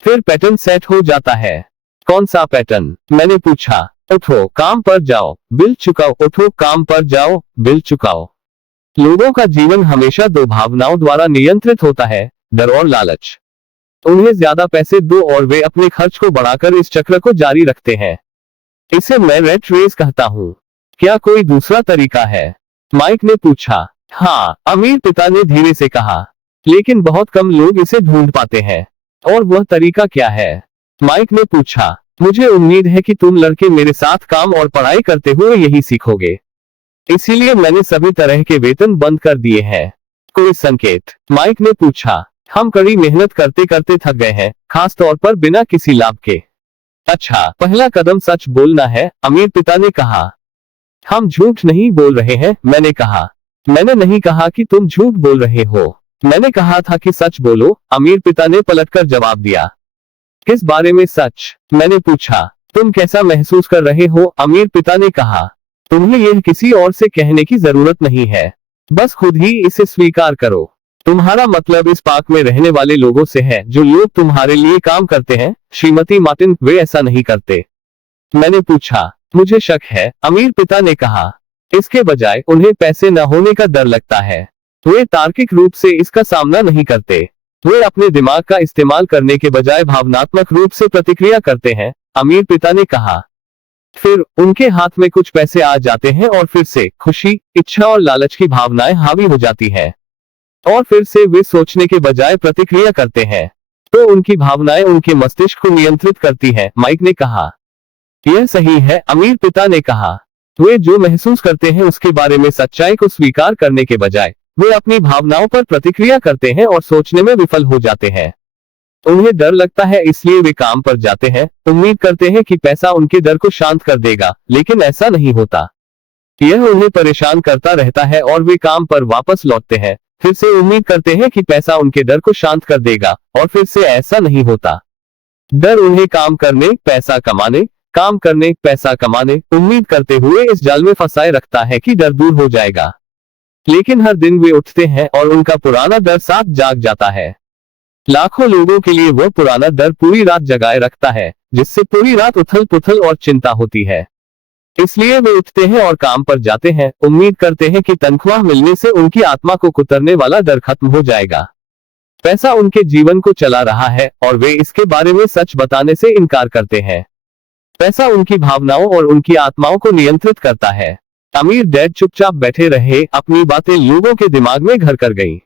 फिर पैटर्न सेट हो जाता है। कौन सा पैटर्न? मैंने पूछा। उठो, काम पर जाओ, बिल चुकाओ। उठो, काम पर जाओ, बिल चुकाओ। लोगों का जीवन हमेशा दो भावनाओं द्वारा नियंत्रित होता है, डर और लालच। उन्हें ज्यादा पैसे दो और वे अपने खर्च को बढ़ाकर इस चक्र को जारी रखते हैं। इसे मैं रेट रेस कहता हूँ। क्या कोई दूसरा तरीका है? माइक ने पूछा। हाँ, अमीर पिता ने धीरे से कहा, लेकिन बहुत कम लोग इसे ढूंढ पाते हैं। और वह तरीका क्या है? माइक ने पूछा। मुझे उम्मीद है कि तुम लड़के मेरे साथ काम और पढ़ाई करते हुए यही सीखोगे। इसीलिए मैंने सभी तरह के वेतन बंद कर दिए हैं। कोई संकेत? माइक ने पूछा। हम कड़ी मेहनत करते करते थक गए हैं, खास तौर पर बिना किसी लाभ के। अच्छा, पहला कदम सच बोलना है, अमीर पिता ने कहा। हम झूठ नहीं बोल रहे हैं, मैंने कहा। मैंने नहीं कहा कि तुम झूठ बोल रहे हो। मैंने कहा था कि सच बोलो, अमीर पिता ने पलटकर जवाब दिया। किस बारे में सच? मैंने पूछा। तुम कैसा महसूस कर रहे हो? अमीर पिता ने कहा। तुम्हें यह किसी और से कहने की जरूरत नहीं है, बस खुद ही इसे स्वीकार करो। तुम्हारा मतलब इस पार्क में रहने वाले लोगों से है, जो लोग तुम्हारे लिए काम करते हैं, श्रीमती मार्टिन, वे ऐसा नहीं करते। मैंने पूछा। मुझे शक है, अमीर पिता ने कहा। इसके बजाय उन्हें पैसे न होने का डर लगता है। वे तार्किक रूप से इसका सामना नहीं करते। वे अपने दिमाग का इस्तेमाल करने के बजाय भावनात्मक रूप से प्रतिक्रिया करते हैं, अमीर पिता ने कहा। फिर उनके हाथ में कुछ पैसे आ जाते हैं और फिर से खुशी, इच्छा और लालच की भावनाएं हावी हो जाती है। और फिर से वे सोचने के बजाय प्रतिक्रिया करते हैं, तो उनकी भावनाएं उनके मस्तिष्क को नियंत्रित करती हैं, माइक ने कहा। यह सही है, अमीर पिता ने कहा। वे जो महसूस करते हैं उसके बारे में सच्चाई को स्वीकार करने के बजाय वे अपनी भावनाओं पर प्रतिक्रिया करते हैं और सोचने में विफल हो जाते हैं। उन्हें डर लगता है, इसलिए वे काम पर जाते हैं, उम्मीद करते हैं कि पैसा उनके डर को शांत कर देगा, लेकिन ऐसा नहीं होता। यह उन्हें परेशान करता रहता है और वे काम पर वापस लौटते हैं, फिर से उम्मीद करते हैं कि पैसा उनके डर को शांत कर देगा, और फिर से ऐसा नहीं होता। डर उन्हें काम करने, पैसा कमाने, काम करने, पैसा कमाने, उम्मीद करते हुए इस जाल में फंसाए रखता है कि डर दूर हो जाएगा। लेकिन हर दिन वे उठते हैं और उनका पुराना डर साथ जाग जाता है। लाखों लोगों के लिए वह पुराना डर पूरी रात जगाए रखता है, जिससे पूरी रात उथल पुथल और चिंता होती है। इसलिए वे उठते हैं और काम पर जाते हैं, उम्मीद करते हैं कि तनख्वाह मिलने से उनकी आत्मा को कुतरने वाला डर खत्म हो जाएगा। पैसा उनके जीवन को चला रहा है और वे इसके बारे में सच बताने से इनकार करते हैं। पैसा उनकी भावनाओं और उनकी आत्माओं को नियंत्रित करता है। अमीर डैड चुपचाप बैठे रहे, अपनी बातें लोगों के दिमाग में घर कर गईं।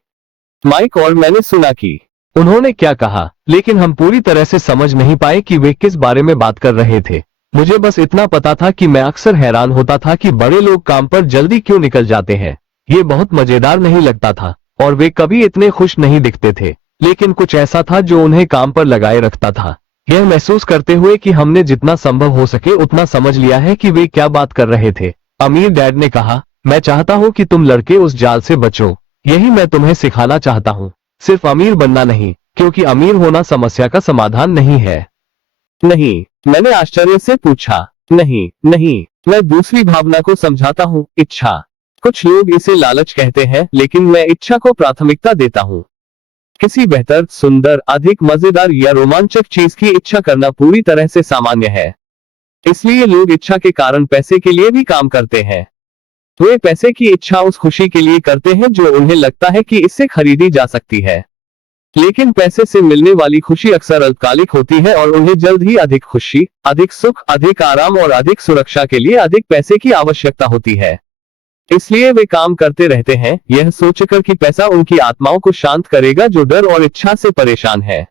माइक और मैंने सुना कि उन्होंने क्या कहा, लेकिन हम पूरी तरह से समझ नहीं पाए कि वे किस बारे में बात कर रहे थे। मुझे बस इतना पता था कि मैं अक्सर हैरान होता था कि बड़े लोग काम पर जल्दी क्यों निकल जाते हैं। ये बहुत मजेदार नहीं लगता था, और वे कभी इतने खुश नहीं दिखते थे, लेकिन कुछ ऐसा था जो उन्हें काम पर लगाए रखता था। यह महसूस करते हुए कि हमने जितना संभव हो सके उतना समझ लिया है कि वे क्या बात कर रहे थे। अमीर डैड ने कहा, मैं चाहता हूँ कि तुम लड़के उस जाल से बचो। यही मैं तुम्हें सिखाना चाहता हूँ। सिर्फ अमीर बनना नहीं, क्योंकि अमीर होना समस्या का समाधान नहीं है। नहीं, मैंने आश्चर्य से पूछा। नहीं, नहीं, मैं दूसरी भावना को समझाता हूँ, इच्छा। कुछ लोग इसे लालच कहते हैं, लेकिन मैं इच्छा को प्राथमिकता देता हूँ। किसी बेहतर, सुंदर, अधिक मजेदार या रोमांचक चीज की इच्छा करना पूरी तरह से सामान्य है। इसलिए लोग इच्छा के कारण पैसे के लिए भी काम करते हैं। वे पैसे की इच्छा उस खुशी के लिए करते हैं जो उन्हें लगता है कि इससे खरीदी जा सकती है। लेकिन पैसे से मिलने वाली खुशी अक्सर अल्पकालिक होती है और उन्हें जल्द ही अधिक खुशी, अधिक सुख, अधिक आराम और अधिक सुरक्षा के लिए अधिक पैसे की आवश्यकता होती है। इसलिए वे काम करते रहते हैं, यह सोचकर कि पैसा उनकी आत्माओं को शांत करेगा जो डर और इच्छा से परेशान है।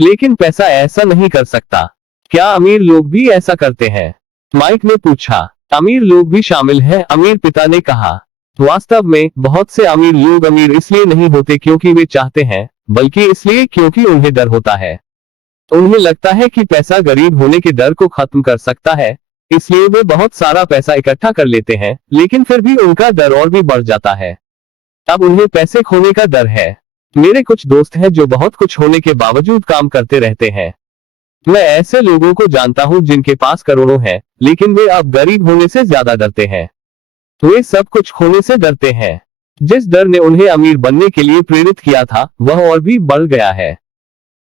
लेकिन पैसा ऐसा नहीं कर सकता। क्या अमीर लोग भी ऐसा करते हैं? माइक ने पूछा। अमीर लोग भी शामिल हैं, अमीर पिता ने कहा। वास्तव में बहुत से अमीर लोग अमीर इसलिए नहीं होते क्योंकि वे चाहते हैं, बल्कि इसलिए क्योंकि उन्हें डर होता है। उन्हें लगता है कि पैसा गरीब होने के डर को खत्म कर सकता है, इसलिए वे बहुत सारा पैसा इकट्ठा कर लेते हैं, लेकिन फिर भी उनका डर और भी बढ़ जाता है। अब उन्हें पैसे खोने का डर है। मेरे कुछ दोस्त हैं जो बहुत कुछ होने के बावजूद काम करते रहते हैं। मैं ऐसे लोगों को जानता हूं जिनके पास करोड़ों हैं, लेकिन वे अब गरीब होने से ज्यादा डरते हैं। वे सब कुछ खोने से डरते हैं। जिस डर ने उन्हें अमीर बनने के लिए प्रेरित किया था, वह और भी बढ़ गया है।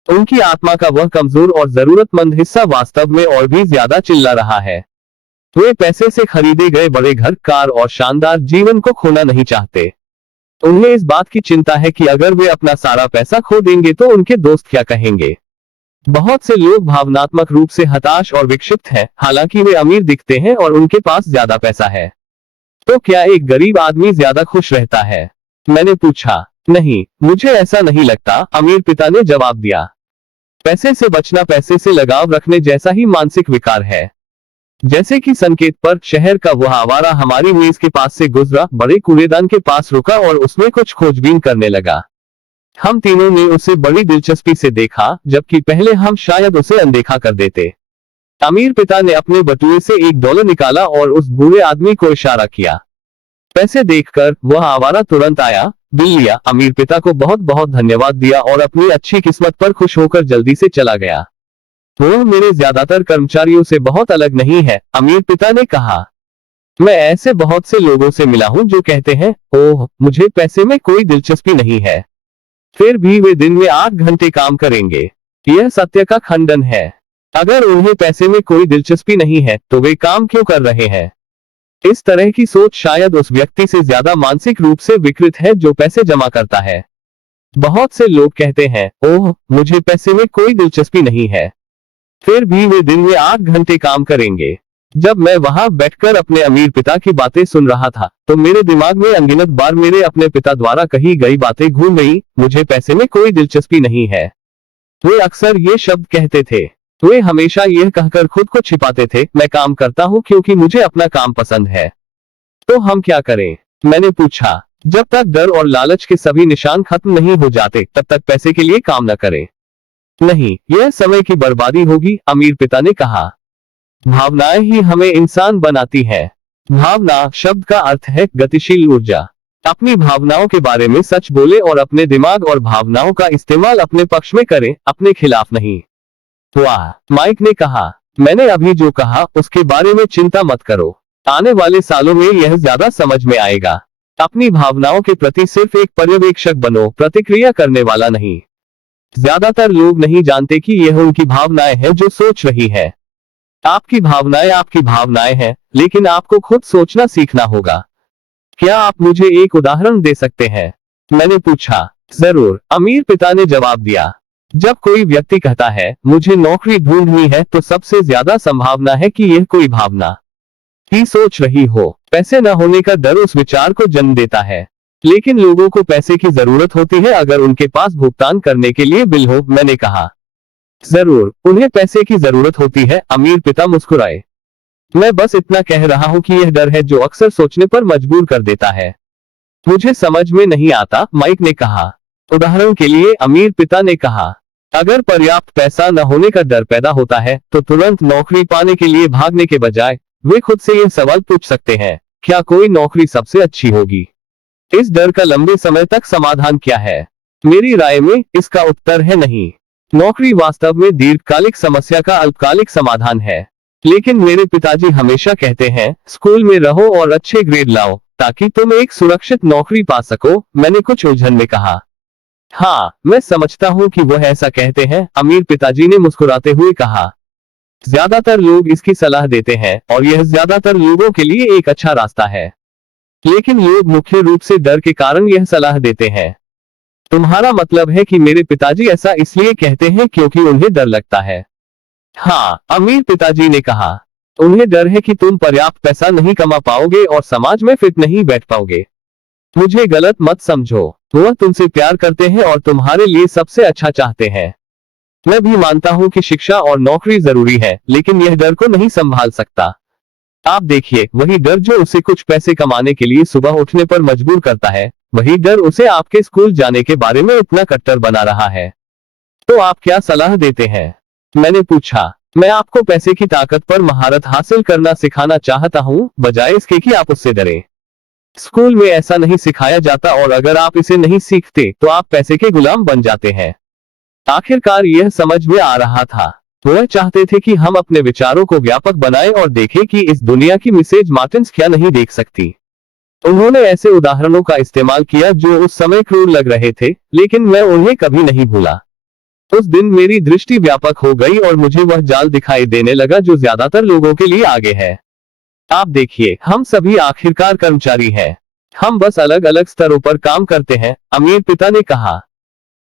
उनकी आत्मा का वह कमजोर और जरूरतमंद हिस्सा वास्तव में और भी ज्यादा चिल्ला रहा है। वे पैसे से खरीदे गए बड़े घर, कार और शानदार जीवन को खोना नहीं चाहते। उन्हें इस बात की चिंता है कि अगर वे अपना सारा पैसा खो देंगे तो उनके दोस्त क्या कहेंगे। बहुत से लोग भावनात्मक रूप से हताश और विक्षिप्त हैं, हालांकि वे अमीर दिखते हैं और उनके पास ज्यादा पैसा है। तो क्या एक गरीब आदमी ज्यादा खुश रहता है? मैंने पूछा। नहीं, मुझे ऐसा नहीं लगता, अमीर पिता ने जवाब दिया। पैसे से बचना पैसे से लगाव रखने जैसा ही मानसिक विकार है। जैसे कि संकेत पर शहर का वह आवारा हमारी मेज के पास से गुजरा, बड़े कूड़ेदान के पास रुका और उसमें कुछ खोजबीन करने लगा। हम तीनों ने उसे बड़ी दिलचस्पी से देखा, जबकि पहले हम शायद उसे अनदेखा कर देते। अमीर पिता ने अपने बटुए से $1 निकाला और उस बूढ़े आदमी को इशारा किया। पैसे देखकर वह आवारा तुरंत आया, बिल लिया, अमीर पिता को बहुत बहुत धन्यवाद दिया और अपनी अच्छी किस्मत पर खुश होकर जल्दी से चला गया। वह मेरे ज्यादातर कर्मचारियों से बहुत अलग नहीं है, अमीर पिता ने कहा। मैं ऐसे बहुत से लोगों से मिला हूं जो कहते हैं, ओह, मुझे पैसे में कोई दिलचस्पी नहीं है। फिर भी वे दिन में 8 घंटे काम करेंगे। यह सत्य का खंडन है। अगर उन्हें पैसे में कोई दिलचस्पी नहीं है, तो वे काम क्यों कर रहे हैं? इस तरह की सोच शायद उस व्यक्ति से ज्यादा मानसिक रूप से विकृत है जो पैसे जमा करता है। बहुत से लोग कहते हैं, ओह, मुझे पैसे में कोई दिलचस्पी नहीं है। फिर भी वे दिन में 8 घंटे काम करेंगे। जब मैं वहां बैठकर अपने अमीर पिता की बातें सुन रहा था, तो मेरे दिमाग में अनगिनत बार मेरे अपने पिता द्वारा कही गई बातें घूम गई, मुझे पैसे में कोई दिलचस्पी नहीं है। वे अक्सर ये शब्द कहते थे। वे हमेशा यह कहकर खुद को छिपाते थे, मैं काम करता हूं क्योंकि मुझे अपना काम पसंद है। तो हम क्या करें? मैंने पूछा। जब तक डर और लालच के सभी निशान खत्म नहीं हो जाते, तब तक पैसे के लिए काम न करें। नहीं, यह समय की बर्बादी होगी, अमीर पिता ने कहा। भावनाएं ही हमें इंसान बनाती हैं। भावना शब्द का अर्थ है गतिशील ऊर्जा। अपनी भावनाओं के बारे में सच बोले और अपने दिमाग और भावनाओं का इस्तेमाल अपने पक्ष में करें, अपने खिलाफ नहीं। वाह, माइक ने कहा। मैंने अभी जो कहा उसके बारे में चिंता मत करो। आने वाले सालों में यह ज्यादा समझ में आएगा। अपनी भावनाओं के प्रति सिर्फ एक पर्यवेक्षक बनो, प्रतिक्रिया करने वाला नहीं। ज्यादातर लोग नहीं जानते कि यह उनकी भावनाएं हैं जो सोच रही है। आपकी भावनाएं हैं, लेकिन आपको खुद सोचना सीखना होगा। क्या आप मुझे एक उदाहरण दे सकते हैं? मैंने पूछा। जरूर, अमीर पिता ने जवाब दिया। जब कोई व्यक्ति कहता है, मुझे नौकरी ढूंढनी है, तो सबसे ज्यादा संभावना है कि यह कोई भावना ही सोच रही हो। पैसे न होने का डर उस विचार को जन्म देता है। लेकिन लोगों को पैसे की जरूरत होती है अगर उनके पास भुगतान करने के लिए बिल हो, मैंने कहा। जरूर, उन्हें पैसे की जरूरत होती है, अमीर पिता मुस्कुराए। मैं बस इतना कह रहा हूं कि यह डर है जो अक्सर सोचने पर मजबूर कर देता है। मुझे समझ में नहीं आता, माइक ने कहा। उदाहरण के लिए, अमीर पिता ने कहा, अगर पर्याप्त पैसा न होने का डर पैदा होता है, तो तुरंत नौकरी पाने के लिए भागने के बजाय वे खुद से यह सवाल पूछ सकते हैं, क्या कोई नौकरी सबसे अच्छी होगी? इस डर का लंबे समय तक समाधान क्या है? मेरी राय में इसका उत्तर है नहीं। नौकरी वास्तव में दीर्घकालिक समस्या का अल्पकालिक समाधान है। लेकिन मेरे पिताजी हमेशा कहते हैं स्कूल में रहो और अच्छे ग्रेड लाओ ताकि तुम एक सुरक्षित नौकरी पा सको। मैंने कुछ उलझन में कहा। हाँ, मैं समझता हूँ कि वह ऐसा कहते हैं, अमीर पिताजी ने मुस्कुराते हुए कहा। ज्यादातर लोग इसकी सलाह देते हैं और यह ज्यादातर लोगों के लिए एक अच्छा रास्ता है। लेकिन लोग मुख्य रूप से डर के कारण यह सलाह देते हैं। तुम्हारा मतलब है कि मेरे पिताजी ऐसा इसलिए कहते हैं क्योंकि उन्हें डर लगता है? हाँ, अमीर पिताजी ने कहा। उन्हें डर है कि तुम पर्याप्त पैसा नहीं कमा पाओगे और समाज में फिट नहीं बैठ पाओगे। मुझे गलत मत समझो, वह तुमसे प्यार करते हैं और तुम्हारे लिए सबसे अच्छा चाहते हैं। मैं भी मानता हूँ कि शिक्षा और नौकरी जरूरी है, लेकिन यह डर को नहीं संभाल सकता। आप देखिए, वही डर जो उसे कुछ पैसे कमाने के लिए सुबह उठने पर मजबूर करता है, वही डर उसे आपके स्कूल जाने के बारे में इतना कट्टर बना रहा है। तो आप क्या सलाह देते हैं? मैंने पूछा। मैं आपको पैसे की ताकत पर महारत हासिल करना सिखाना चाहता हूँ, बजाय इसके कि आप उससे डरें। स्कूल में ऐसा नहीं सिखाया जाता और अगर आप इसे नहीं सीखते तो आप पैसे के गुलाम बन जाते हैं। आखिरकार यह समझ में आ रहा था। वह चाहते थे कि हम अपने विचारों को व्यापक बनाएं और देखें कि इस दुनिया की मिसेज मार्टिन्स क्या नहीं देख सकती। उन्होंने ऐसे उदाहरणों का इस्तेमाल किया जो उस समय क्रूर लग रहे थे, लेकिन मैं उन्हें कभी नहीं भूला। उस दिन मेरी दृष्टि व्यापक हो गई और मुझे वह जाल दिखाई देने लगा जो ज्यादातर लोगों के लिए आगे है। आप देखिए, हम सभी आखिरकार कर्मचारी हैं। हम बस अलग अलग स्तरों पर काम करते हैं, अमीर पिता ने कहा।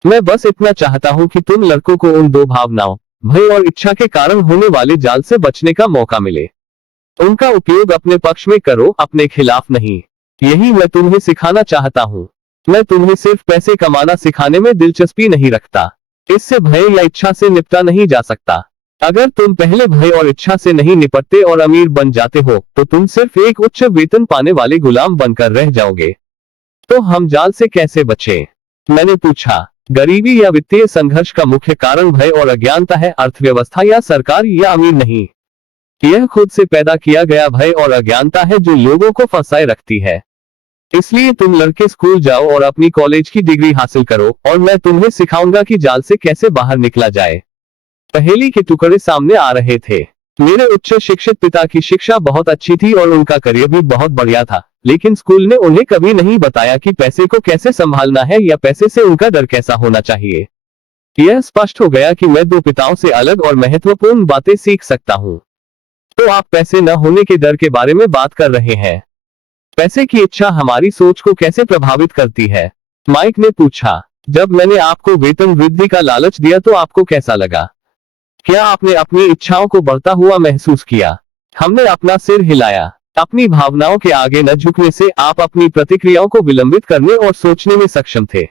मैं बस इतना चाहता हूं कि तुम लड़कों को उन दो भावनाओं, भय और इच्छा के कारण होने वाले जाल से बचने का मौका मिले। उनका उपयोग अपने पक्ष में करो, अपने खिलाफ नहीं। यही मैं तुम्हें सिखाना चाहता हूँ। मैं तुम्हें सिर्फ पैसे कमाना सिखाने में दिलचस्पी नहीं रखता। इससे भय या इच्छा से निपटा नहीं जा सकता। अगर तुम पहले भय और इच्छा से नहीं निपटते और अमीर बन जाते हो, तो तुम सिर्फ एक उच्च वेतन पाने वाले गुलाम बनकर रह जाओगे। तो हम जाल से कैसे बचें? मैंने पूछा। गरीबी या वित्तीय संघर्ष का मुख्य कारण भय और अज्ञानता है, अर्थव्यवस्था या सरकार या अमीर नहीं। यह खुद से पैदा किया गया भय और अज्ञानता है जो लोगों को फंसाए रखती है। इसलिए तुम लड़के स्कूल जाओ और अपनी कॉलेज की डिग्री हासिल करो और मैं तुम्हें सिखाऊंगा कि जाल से कैसे बाहर निकला जाए। पहेली के टुकड़े सामने आ रहे थे। मेरे उच्च शिक्षित पिता की शिक्षा बहुत अच्छी थी और उनका करियर भी बहुत बढ़िया था, लेकिन स्कूल ने उन्हें कभी नहीं बताया कि पैसे को कैसे संभालना है या पैसे से उनका डर कैसा होना चाहिए। यह स्पष्ट हो गया कि मैं दो पिताओं से अलग और महत्वपूर्ण बातें सीख सकता हूँ। तो आप पैसे न होने के डर के बारे में बात कर रहे हैं। पैसे की इच्छा हमारी सोच को कैसे प्रभावित करती है? माइक ने पूछा। जब मैंने आपको वेतन वृद्धि का लालच दिया तो आपको कैसा लगा? क्या आपने अपनी इच्छाओं को बढ़ता हुआ महसूस किया? हमने अपना सिर हिलाया। अपनी भावनाओं के आगे न झुकने से आप अपनी प्रतिक्रियाओं को विलंबित करने और सोचने में सक्षम थे।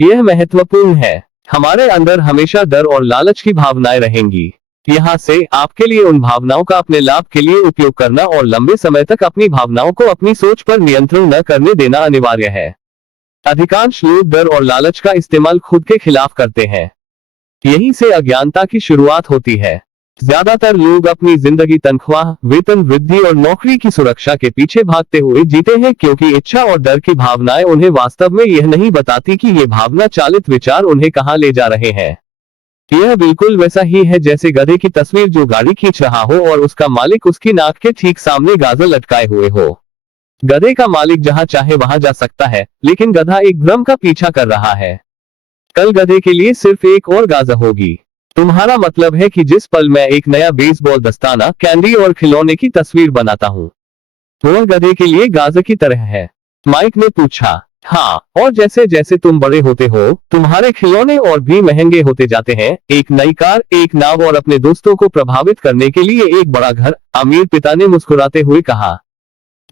यह महत्वपूर्ण है। हमारे अंदर हमेशा डर और लालच की भावनाएं रहेंगी। यहाँ से आपके लिए उन भावनाओं का अपने लाभ के लिए उपयोग करना और लंबे समय तक अपनी भावनाओं को अपनी सोच पर नियंत्रण न करने देना अनिवार्य है। अधिकांश लोग डर और लालच का इस्तेमाल खुद के खिलाफ करते हैं। यहीं से अज्ञानता की शुरुआत होती है। ज्यादातर लोग अपनी जिंदगी तनख्वाह, वेतन वृद्धि और नौकरी की सुरक्षा के पीछे भागते हुए जीते हैं क्योंकि इच्छा और डर की भावनाएं उन्हें वास्तव में यह नहीं बताती कि ये भावना चालित विचार उन्हें कहां ले जा रहे हैं। यह बिल्कुल वैसा ही है जैसे गधे की तस्वीर जो गाड़ी खींच रहा हो और उसका मालिक उसकी नाक के ठीक सामने गाजर लटकाए हुए हो। गधे का मालिक जहां चाहे वहां जा सकता है, लेकिन गधा एक भ्रम का पीछा कर रहा है। कल गधे के लिए सिर्फ एक और गाजर होगी। तुम्हारा मतलब है कि जिस पल मैं एक नया बेसबॉल दस्ताना, कैंडी और खिलौने की तस्वीर बनाता हूँ, वह गधे के लिए गाजर की तरह है? माइक ने पूछा। हाँ, और जैसे जैसे तुम बड़े होते हो, तुम्हारे खिलौने और भी महंगे होते जाते हैं। एक नई कार, एक नाव और अपने दोस्तों को प्रभावित करने के लिए एक बड़ा घर, अमीर पिता ने मुस्कुराते हुए कहा।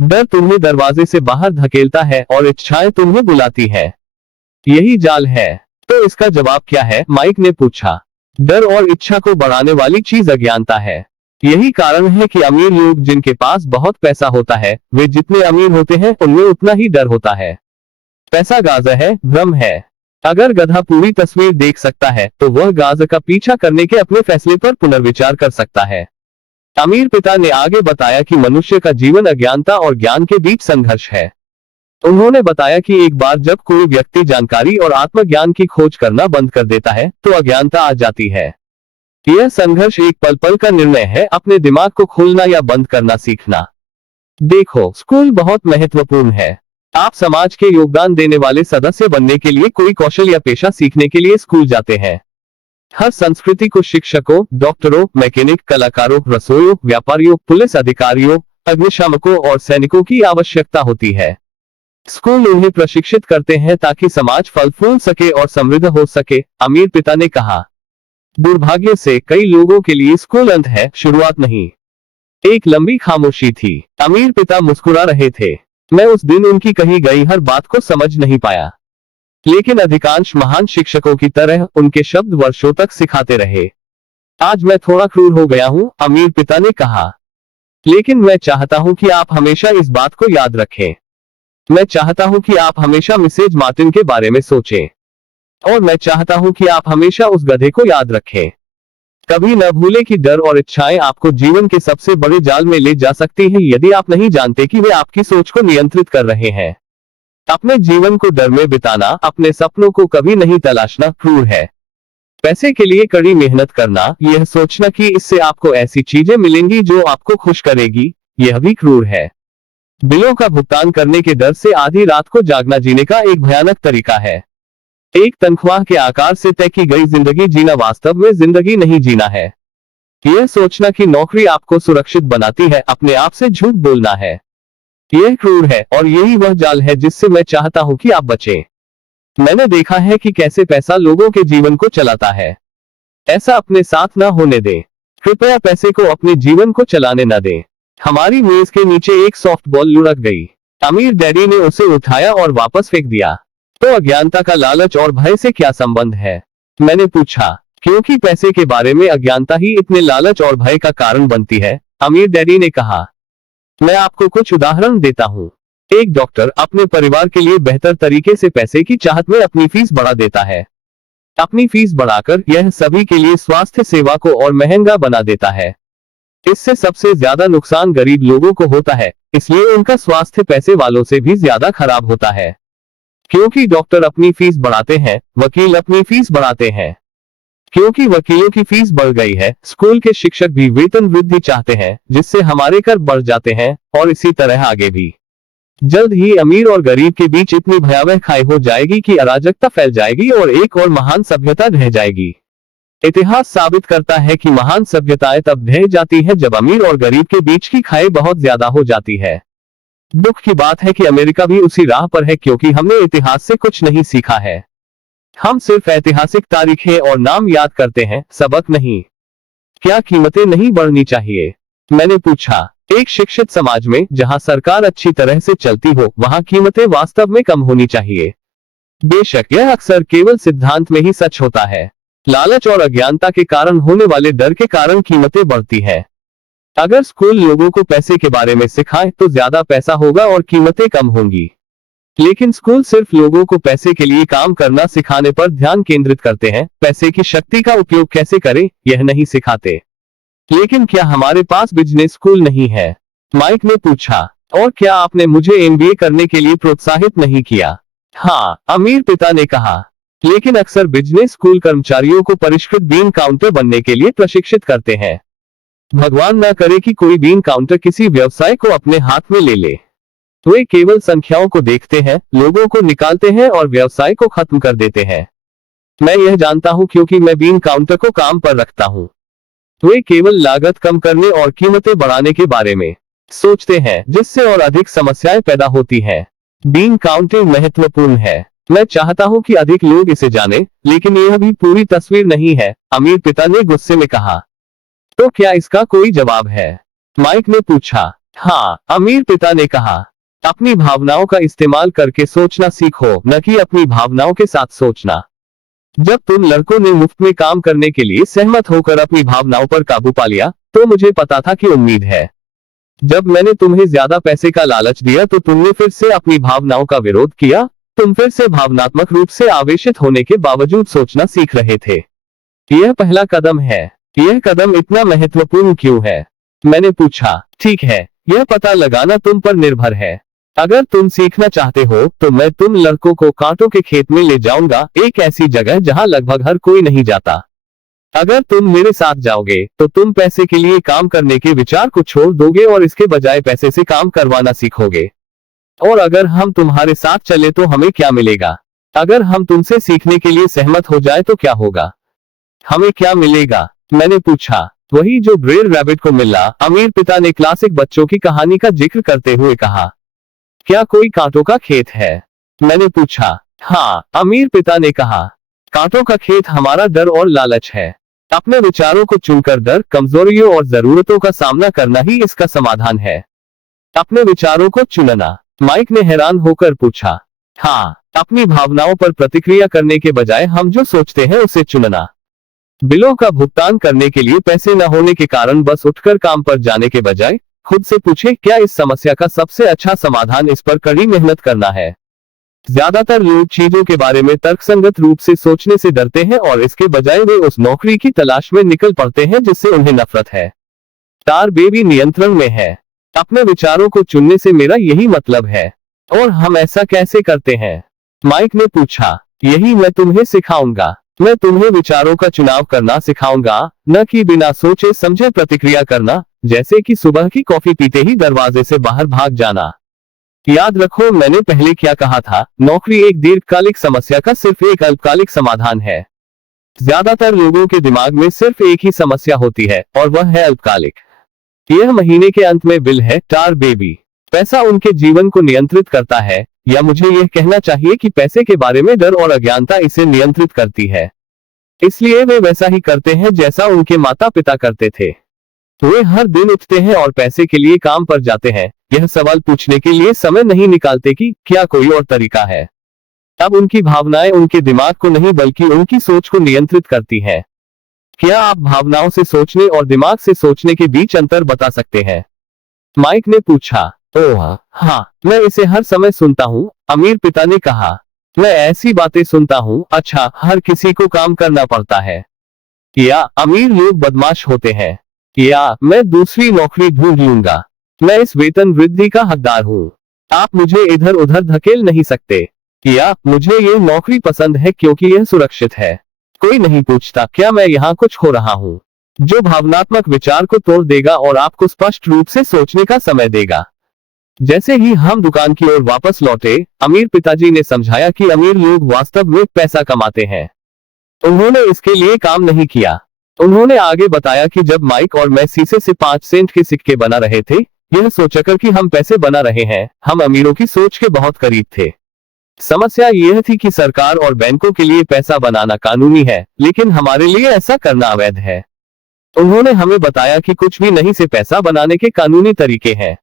डर तुम्हें दरवाजे से बाहर धकेलता है और इच्छाएं तुम्हें बुलाती है। यही जाल है। तो इसका जवाब क्या है? माइक ने पूछा। डर और इच्छा को बढ़ाने वाली चीज अज्ञानता है। यही कारण है कि अमीर लोग जिनके पास बहुत पैसा होता है, वे जितने अमीर होते हैं उनमें उतना ही डर होता है। पैसा गाजर है, भ्रम है। अगर गधा पूरी तस्वीर देख सकता है तो वह गाजर का पीछा करने के अपने फैसले पर पुनर्विचार कर सकता है। अमीर पिता ने आगे बताया कि मनुष्य का जीवन अज्ञानता और ज्ञान के बीच संघर्ष है। उन्होंने बताया कि एक बार जब कोई व्यक्ति जानकारी और आत्मज्ञान की खोज करना बंद कर देता है तो अज्ञानता आ जाती है। यह संघर्ष एक पल पल का निर्णय है, अपने दिमाग को खोलना या बंद करना सीखना। देखो, स्कूल बहुत महत्वपूर्ण है। आप समाज के योगदान देने वाले सदस्य बनने के लिए कोई कौशल या पेशा सीखने के लिए स्कूल जाते हैं। हर संस्कृति को शिक्षकों, डॉक्टरों, मैकेनिक, कलाकारों, रसोइयों, व्यापारियों, पुलिस अधिकारियों, अग्निशामकों और सैनिकों की आवश्यकता होती है। स्कूल उन्हें प्रशिक्षित करते हैं ताकि समाज फल फूल सके और समृद्ध हो सके, अमीर पिता ने कहा। दुर्भाग्य से कई लोगों के लिए स्कूल अंत है, शुरुआत नहीं। एक लंबी खामोशी थी। अमीर पिता मुस्कुरा रहे थे। मैं उस दिन उनकी कही गई हर बात को समझ नहीं पाया, लेकिन अधिकांश महान शिक्षकों की तरह उनके शब्द वर्षों तक सिखाते रहे। आज मैं थोड़ा क्रूर हो गया हूं, अमीर पिता ने कहा, लेकिन मैं चाहता हूं कि आप हमेशा इस बात को याद रखें। मैं चाहता हूं कि आप हमेशा मिसेज मार्टिन के बारे में सोचें, और मैं चाहता हूं कि आप हमेशा उस गधे को याद रखें। कभी न भूलें कि डर और इच्छाएं आपको जीवन के सबसे बड़े जाल में ले जा सकती हैं यदि आप नहीं जानते कि वे आपकी सोच को नियंत्रित कर रहे हैं। अपने जीवन को डर में बिताना, अपने सपनों को कभी नहीं तलाशना क्रूर है। पैसे के लिए कड़ी मेहनत करना, यह सोचना कि इससे आपको ऐसी चीजें मिलेंगी जो आपको खुश करेगी, यह भी क्रूर है। बिलों का भुगतान करने के डर से आधी रात को जागना जीने का एक भयानक तरीका है। एक तनख्वाह के आकार से तय की गई जिंदगी जीना वास्तव में जिंदगी नहीं जीना है। यह सोचना कि नौकरी आपको सुरक्षित बनाती है, अपने आप से झूठ बोलना है। यह क्रूर है, और यही वह जाल है जिससे मैं चाहता हूं कि आप बचें। मैंने देखा है कि कैसे पैसा लोगों के जीवन को चलाता है। ऐसा अपने साथ न होने दें। कृपया पैसे को अपने जीवन को चलाने न दें। हमारी मेज के नीचे एक सॉफ्टबॉल लुढ़क गई। अमीर डैडी ने उसे उठाया और वापस फेंक दिया। तो अज्ञानता का लालच और भय से क्या संबंध है? मैंने पूछा। क्योंकि पैसे के बारे में अज्ञानता ही इतने लालच और भय का कारण बनती है, अमीर डैडी ने कहा। मैं आपको कुछ उदाहरण देता हूँ। एक डॉक्टर अपने परिवार के लिए बेहतर तरीके से पैसे की चाहत में अपनी फीस बढ़ा देता है। अपनी फीस बढ़ाकर यह सभी के लिए स्वास्थ्य सेवा को और महंगा बना देता है। इससे सबसे ज्यादा नुकसान गरीब लोगों को होता है, इसलिए उनका स्वास्थ्य पैसे वालों से भी ज्यादा खराब होता है। क्योंकि डॉक्टर अपनी फीस बढ़ाते हैं, वकील अपनी फीस बढ़ाते हैं। क्योंकि वकीलों की फीस बढ़ गई है, स्कूल के शिक्षक भी वेतन वृद्धि चाहते हैं, जिससे हमारे कर बढ़ जाते हैं, और इसी तरह आगे भी। जल्द ही अमीर और गरीब के बीच इतनी भयावह खाई हो जाएगी कि अराजकता फैल जाएगी और एक और महान सभ्यता ढह जाएगी। इतिहास साबित करता है कि महान सभ्यताएं तब ढह जाती हैं जब अमीर और गरीब के बीच की खाई बहुत ज्यादा हो जाती है। दुख की बात है कि अमेरिका भी उसी राह पर है, क्योंकि हमने इतिहास से कुछ नहीं सीखा है। हम सिर्फ ऐतिहासिक तारीखें और नाम याद करते हैं, सबक नहीं। क्या कीमतें नहीं बढ़नी चाहिए? मैंने पूछा। एक शिक्षित समाज में जहां सरकार अच्छी तरह से चलती हो, वहां कीमतें वास्तव में कम होनी चाहिए। बेशक यह अक्सर केवल सिद्धांत में ही सच होता है। लालच और अज्ञानता के कारण होने वाले डर के कारण कीमतें बढ़ती है। अगर स्कूल लोगों को पैसे के बारे में सिखाए तो ज्यादा पैसा होगा और कीमतें कम होंगी। लेकिन स्कूल सिर्फ लोगों को पैसे के लिए काम करना सिखाने पर ध्यान केंद्रित करते हैं, पैसे की शक्ति का उपयोग कैसे करें यह नहीं सिखाते। लेकिन क्या हमारे पास बिजनेस स्कूल नहीं है? माइक ने पूछा। और क्या आपने मुझे एमबीए करने के लिए प्रोत्साहित नहीं किया? हाँ, अमीर पिता ने कहा। लेकिन अक्सर बिजनेस स्कूल कर्मचारियों को परिष्कृत बीन काउंटर बनने के लिए प्रशिक्षित करते हैं। भगवान न करे कि कोई बीन काउंटर किसी व्यवसाय को अपने हाथ में ले ले। वे केवल संख्याओं को देखते हैं, लोगों को निकालते हैं और व्यवसाय को खत्म कर देते हैं। मैं यह जानता हूं क्योंकि मैं बीन काउंटर को काम पर रखता हूं। वे केवल लागत कम करने और कीमतें बढ़ाने के बारे में सोचते हैं, जिससे और अधिक समस्याएं पैदा होती हैं। बीन काउंटिंग महत्वपूर्ण है। मैं चाहता हूं कि अधिक लोग इसे जानें, लेकिन यह भी पूरी तस्वीर नहीं है, अमीर पिता ने गुस्से में कहा। तो क्या इसका कोई जवाब है? माइक ने पूछा। हाँ, अमीर पिता ने कहा। अपनी भावनाओं का इस्तेमाल करके सोचना सीखो, न कि अपनी भावनाओं के साथ सोचना। जब तुम लड़कों ने मुफ्त में काम करने के लिए सहमत होकर अपनी भावनाओं पर काबू पा लिया, तो मुझे पता था कि उम्मीद है। जब मैंने तुम्हें ज्यादा पैसे का लालच दिया तो तुमने फिर से अपनी भावनाओं का विरोध किया। तुम फिर से भावनात्मक रूप से आवेशित होने के बावजूद सोचना सीख रहे थे। यह पहला कदम है। यह कदम इतना महत्वपूर्ण क्यों है? मैंने पूछा। ठीक है, यह पता लगाना तुम पर निर्भर है। अगर तुम सीखना चाहते हो तो मैं तुम लड़कों को कांटों के खेत में ले जाऊंगा, एक ऐसी जगह जहां लगभग हर कोई नहीं जाता। अगर तुम मेरे साथ जाओगे तो तुम पैसे के लिए काम करने के विचार को छोड़ दोगे और इसके बजाय पैसे से काम करवाना सीखोगे। और अगर हम तुम्हारे साथ चले तो हमें क्या मिलेगा? अगर हम तुमसे सीखने के लिए सहमत हो जाए तो क्या होगा? हमें क्या मिलेगा? मैंने पूछा। वही जो ब्रेड रैबिट को मिला, अमीर पिता ने क्लासिक बच्चों की कहानी का जिक्र करते हुए कहा। क्या कोई कांटों का खेत है? मैंने पूछा। हाँ, अमीर पिता ने कहा। कांटों का खेत हमारा डर और लालच है। अपने विचारों को चुनकर डर, कमजोरियों और जरूरतों का सामना करना ही इसका समाधान है। अपने विचारों को चुनना? माइक ने हैरान होकर पूछा। हाँ, अपनी भावनाओं पर प्रतिक्रिया करने के बजाय हम जो सोचते हैं उसे चुनना। बिलों का भुगतान करने के लिए पैसे न होने के कारण बस उठकर काम पर जाने के बजाय खुद से पूछे, क्या इस समस्या का सबसे अच्छा समाधान इस पर कड़ी मेहनत करना है? ज्यादातर लोग चीजों के बारे में तर्कसंगत रूप से सोचने से डरते हैं और इसके बजाय वे उस नौकरी की तलाश में निकल पड़ते हैं जिससे उन्हें नफरत है। स्टार बेबी नियंत्रण में है। अपने विचारों को चुनने से मेरा यही मतलब है। और हम ऐसा कैसे करते हैं? माइक ने पूछा। यही मैं तुम्हें सिखाऊंगा। मैं तुम्हें विचारों का चुनाव करना सिखाऊंगा, न कि बिना सोचे समझे प्रतिक्रिया करना, जैसे कि सुबह की कॉफी पीते ही दरवाजे से बाहर भाग जाना। याद रखो मैंने पहले क्या कहा था, नौकरी एक दीर्घकालिक समस्या का सिर्फ एक अल्पकालिक समाधान है। ज्यादातर लोगों के दिमाग में सिर्फ एक ही समस्या होती है और वह है अल्पकालिक। यह महीने के अंत में बिल है, स्टार बेबी। पैसा उनके जीवन को नियंत्रित करता है, या मुझे यह कहना चाहिए कि पैसे के बारे में डर और अज्ञानता इसे नियंत्रित करती है। इसलिए वे वैसा ही करते हैं जैसा उनके माता पिता करते थे। वे हर दिन उठते हैं और पैसे के लिए काम पर जाते हैं, यह सवाल पूछने के लिए समय नहीं निकालते कि क्या कोई और तरीका है। अब उनकी भावनाएं उनके दिमाग को नहीं बल्कि उनकी सोच को नियंत्रित करती हैं। क्या आप भावनाओं से सोचने और दिमाग से सोचने के बीच अंतर बता सकते हैं? माइक ने पूछा। ओह हाँ, मैं इसे हर समय सुनता हूँ, अमीर पिता ने कहा। मैं ऐसी बातें सुनता हूँ, अच्छा हर किसी को काम करना पड़ता है, या अमीर लोग बदमाश होते हैं, या मैं दूसरी नौकरी ढूंढ लूंगा, मैं इस वेतन वृद्धि का हकदार हूँ, आप मुझे इधर उधर धकेल नहीं सकते, या मुझे ये नौकरी पसंद है क्योंकि यह सुरक्षित है। कोई नहीं पूछता क्या मैं यहाँ कुछ खो रहा हूँ। जो भावनात्मक विचार को तोड़ देगा और आपको स्पष्ट रूप से सोचने का समय देगा। जैसे ही हम दुकान की ओर वापस लौटे, अमीर पिताजी ने समझाया कि अमीर लोग वास्तव में पैसा कमाते हैं, उन्होंने इसके लिए काम नहीं किया। उन्होंने आगे बताया कि जब माइक और मैं शीशे से 5 सेंट के सिक्के बना रहे थे, यह सोचकर कि हम पैसे बना रहे हैं, हम अमीरों की सोच के बहुत करीब थे। समस्या यह थी कि सरकार और बैंकों के लिए पैसा बनाना कानूनी है, लेकिन हमारे लिए ऐसा करना अवैध है। उन्होंने हमें बताया कि कुछ भी नहीं से पैसा बनाने के कानूनी तरीके हैं।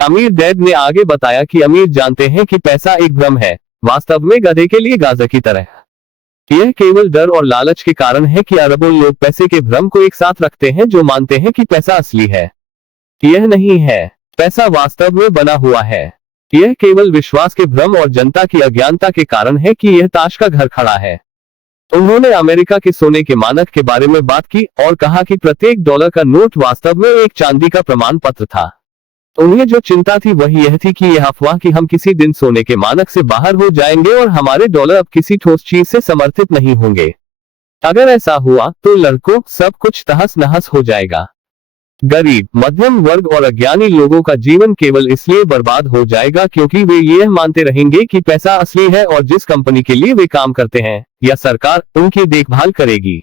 अमीर डैड ने आगे बताया कि अमीर जानते हैं कि पैसा एक भ्रम है, वास्तव में गधे के लिए गाजर की तरह। यह केवल डर और लालच के कारण है कि अरबों लोग पैसे के भ्रम को एक साथ रखते हैं जो मानते हैं कि पैसा असली है। यह नहीं है, पैसा वास्तव में बना हुआ है। यह केवल विश्वास के भ्रम और जनता की अज्ञानता के कारण है कि यह ताश का घर खड़ा है। उन्होंने अमेरिका के सोने के मानक के बारे में बात की और कहा कि प्रत्येक डॉलर का नोट वास्तव में एक चांदी का प्रमाण पत्र था। उन्हें जो चिंता थी वह यह थी कि यह अफवाह कि हम किसी दिन सोने के मानक से बाहर हो जाएंगे और हमारे डॉलर अब किसी ठोस चीज से समर्थित नहीं होंगे। अगर ऐसा हुआ तो लड़कों सब कुछ तहस नहस हो जाएगा। गरीब, मध्यम वर्ग और अज्ञानी लोगों का जीवन केवल इसलिए बर्बाद हो जाएगा क्योंकि वे यह मानते रहेंगे कि पैसा असली है और जिस कंपनी के लिए वे काम करते हैं या सरकार उनकी देखभाल करेगी।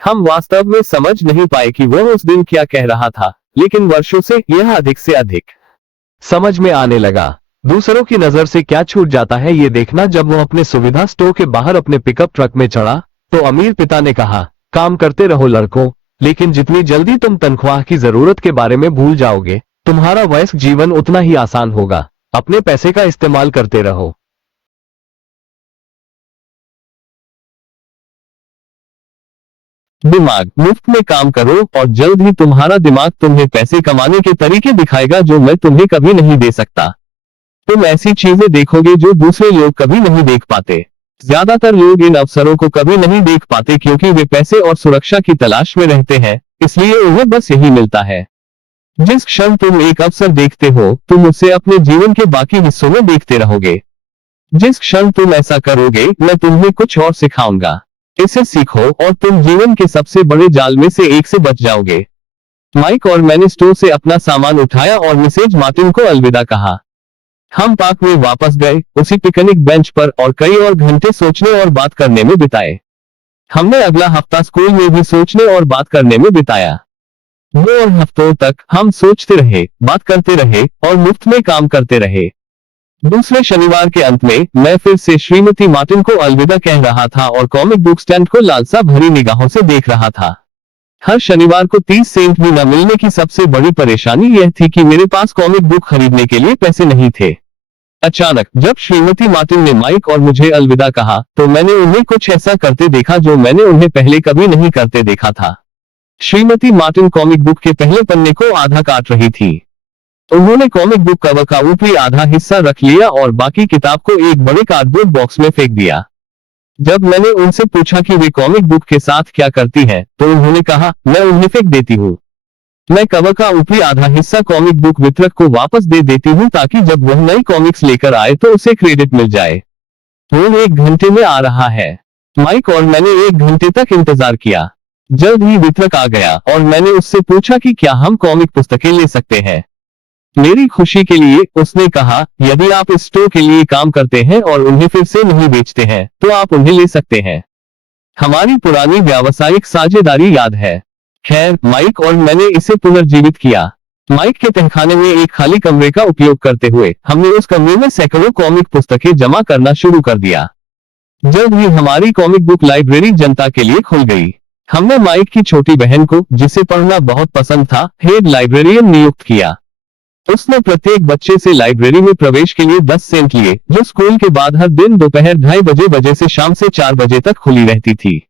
हम वास्तव में समझ नहीं पाए कि वह उस दिन क्या कह रहा था, लेकिन वर्षों से यह अधिक से अधिक समझ में आने लगा। दूसरों की नजर से क्या छूट जाता है ये देखना। जब वो अपने सुविधा स्टोर के बाहर अपने पिकअप ट्रक में चढ़ा तो अमीर पिता ने कहा, काम करते रहो लड़कों, लेकिन जितनी जल्दी तुम तनख्वाह की जरूरत के बारे में भूल जाओगे, तुम्हारा वयस्क जीवन उतना ही आसान होगा। अपने पैसे का इस्तेमाल करते रहो। दिमाग, मुफ्त में काम करो और जल्द ही तुम्हारा दिमाग तुम्हें पैसे कमाने के तरीके दिखाएगा जो मैं तुम्हें कभी नहीं दे सकता। तुम ऐसी चीजें देखोगे जो दूसरे लोग कभी नहीं देख पाते। ज्यादातर लोग इन अवसरों को कभी नहीं देख पाते क्योंकि वे पैसे और सुरक्षा की तलाश में रहते हैं, इसलिए उन्हें बस यही मिलता है। जिस क्षण तुम एक अवसर देखते हो, तुम उसे अपने जीवन के बाकी हिस्सों में देखते रहोगे। जिस क्षण तुम ऐसा करोगे, मैं तुम्हें कुछ और सिखाऊंगा। इसे सीखो और तुम जीवन के सबसे बड़े जाल में से एक से बच जाओगे। माइक और मैंने स्टोर से अपना सामान उठाया और मिसेज मार्टिन को अलविदा कहा। हम पार्क में वापस गए, उसी पिकनिक बेंच पर, और कई और घंटे सोचने और बात करने में बिताए। हमने अगला हफ्ता स्कूल में भी सोचने और बात करने में बिताया। 2 और हफ्तों तक हम सोचते रहे, बात करते रहे और मुफ्त में काम करते रहे। दूसरे शनिवार के अंत में मैं फिर से श्रीमती मार्टिन को अलविदा कह रहा था और कॉमिक बुक स्टैंड को लालसा भरी निगाहों से देख रहा था। हर शनिवार को 30 सेंट भी न मिलने की सबसे बड़ी परेशानी यह थी कि मेरे पास कॉमिक बुक खरीदने के लिए पैसे नहीं थे। अचानक जब श्रीमती मार्टिन ने माइक और मुझे अलविदा कहा, तो मैंने उन्हें कुछ ऐसा करते देखा जो मैंने उन्हें पहले कभी नहीं करते देखा था। श्रीमती मार्टिन कॉमिक बुक के पहले पन्ने को आधा काट रही थी। उन्होंने कॉमिक बुक कवर का ऊपरी आधा हिस्सा रख लिया और बाकी किताब को एक बड़े कार्डबोर्ड बॉक्स में फेंक दिया। जब मैंने उनसे पूछा कि वे कॉमिक बुक के साथ क्या करती हैं, तो उन्होंने कहा, मैं उन्हें फेंक देती हूँ। मैं कवर का ऊपरी आधा हिस्सा कॉमिक बुक वितरक को वापस दे देती हूँ ताकि जब वह नई कॉमिक्स लेकर आए तो उसे क्रेडिट मिल जाए। वो 1 घंटे में आ रहा है। माइक और मैंने 1 घंटे तक इंतजार किया। जल्द ही वितरक आ गया और मैंने उससे पूछा कि क्या हम कॉमिक पुस्तकें ले सकते हैं। मेरी खुशी के लिए उसने कहा, यदि आप इस स्टोर के लिए काम करते हैं और उन्हें फिर से नहीं बेचते हैं, तो आप उन्हें ले सकते हैं। हमारी पुरानी व्यावसायिक साझेदारी याद है। खैर, माइक और मैंने इसे पुनर्जीवित किया। माइक के तहखाने में एक खाली कमरे का उपयोग करते हुए हमने उस कमरे में सैकड़ों कॉमिक पुस्तकें जमा करना शुरू कर दिया। जल्द ही हमारी कॉमिक बुक लाइब्रेरी जनता के लिए खुल गई। हमने माइक की छोटी बहन को, जिसे पढ़ना बहुत पसंद था, हेड लाइब्रेरियन नियुक्त किया। उसने प्रत्येक बच्चे से लाइब्रेरी में प्रवेश के लिए 10 सेंट लिए, जो स्कूल के बाद हर दिन दोपहर 2:30 बजे से शाम से 4 बजे तक खुली रहती थी।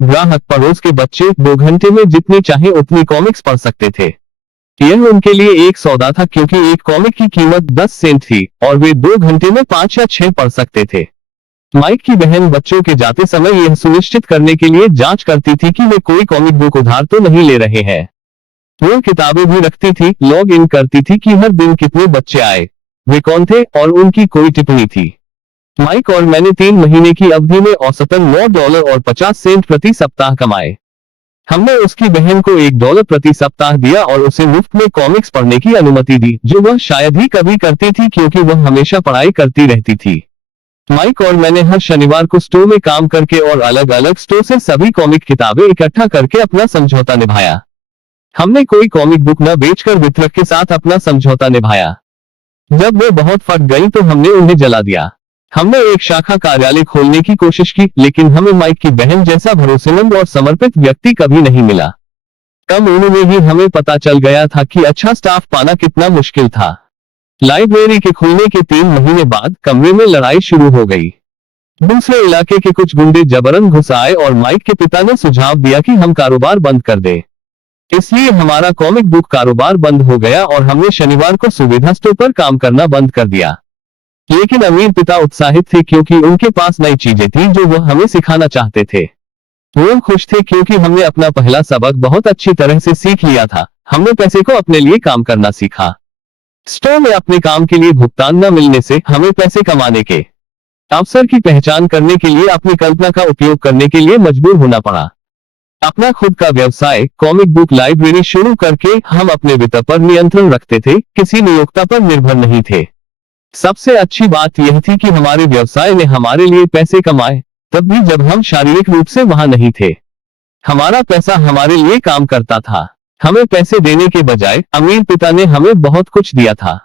ग्राहक पड़ोस के बच्चे 2 घंटे में जितनी चाहे उतनी कॉमिक्स पढ़ सकते थे। यह उनके लिए एक सौदा था क्योंकि एक कॉमिक की कीमत 10 सेंट थी और वे 2 घंटे में 5 या 6 पढ़ सकते थे। माइक की बहन बच्चों के जाते समय यह सुनिश्चित करने के लिए जांच करती थी कि वे कोई कॉमिक बुक उधार तो नहीं ले रहे हैं। वो किताबें भी रखती थी, लॉग इन करती थी कि हर दिन कितने बच्चे आए, वे कौन थे और उनकी कोई टिप्पणी थी। माइक और मैंने 3 महीने की अवधि में औसतन $9 और 50 सेंट प्रति सप्ताह कमाए। हमने उसकी बहन को $1 प्रति सप्ताह दिया और उसे मुफ्त में कॉमिक्स पढ़ने की अनुमति दी, जो वह शायद ही कभी करती थी क्योंकि वह हमेशा पढ़ाई करती रहती थी। माइक और मैंने हर शनिवार को स्टोर में काम करके और अलग अलग स्टोर से सभी कॉमिक किताबें इकट्ठा करके अपना समझौता निभाया। हमने कोई कॉमिक बुक न बेचकर वितरक के साथ अपना समझौता निभाया। जब वे बहुत फट गई तो हमने उन्हें जला दिया। हमने एक शाखा कार्यालय खोलने की कोशिश की, लेकिन हमें माइक की बहन जैसा भरोसेमंद और समर्पित व्यक्ति कभी नहीं मिला। कम उम्र में ही हमें पता चल गया था कि अच्छा स्टाफ पाना कितना मुश्किल था। लाइब्रेरी के खुलने के 3 महीने बाद कमरे में लड़ाई शुरू हो गई। दूसरे इलाके के कुछ गुंडे जबरन घुस आए और माइक के पिता ने सुझाव दिया कि हम कारोबार बंद कर दें। इसलिए हमारा कॉमिक बुक कारोबार बंद हो गया और हमने शनिवार को सुविधा स्टोर पर काम करना बंद कर दिया। लेकिन अमीर पिता उत्साहित थे क्योंकि उनके पास नई चीजें थी जो वह हमें सिखाना चाहते थे। वो खुश थे क्योंकि हमने अपना पहला सबक बहुत अच्छी तरह से सीख लिया था। हमने पैसे को अपने लिए काम करना सीखा। स्टोर में अपने काम के लिए भुगतान न मिलने से हमें पैसे कमाने के अवसर की पहचान करने के लिए अपनी कल्पना का उपयोग करने के लिए मजबूर होना पड़ा। अपना खुद का व्यवसाय, कॉमिक बुक लाइब्रेरी शुरू करके हम अपने वित्त पर नियंत्रण रखते थे, किसी नियोक्ता पर निर्भर नहीं थे। सबसे अच्छी बात यह थी कि हमारे व्यवसाय ने हमारे लिए पैसे कमाए, तब भी जब हम शारीरिक रूप से वहां नहीं थे। हमारा पैसा हमारे लिए काम करता था। हमें पैसे देने के बजाय अमीर पिता ने हमें बहुत कुछ दिया था।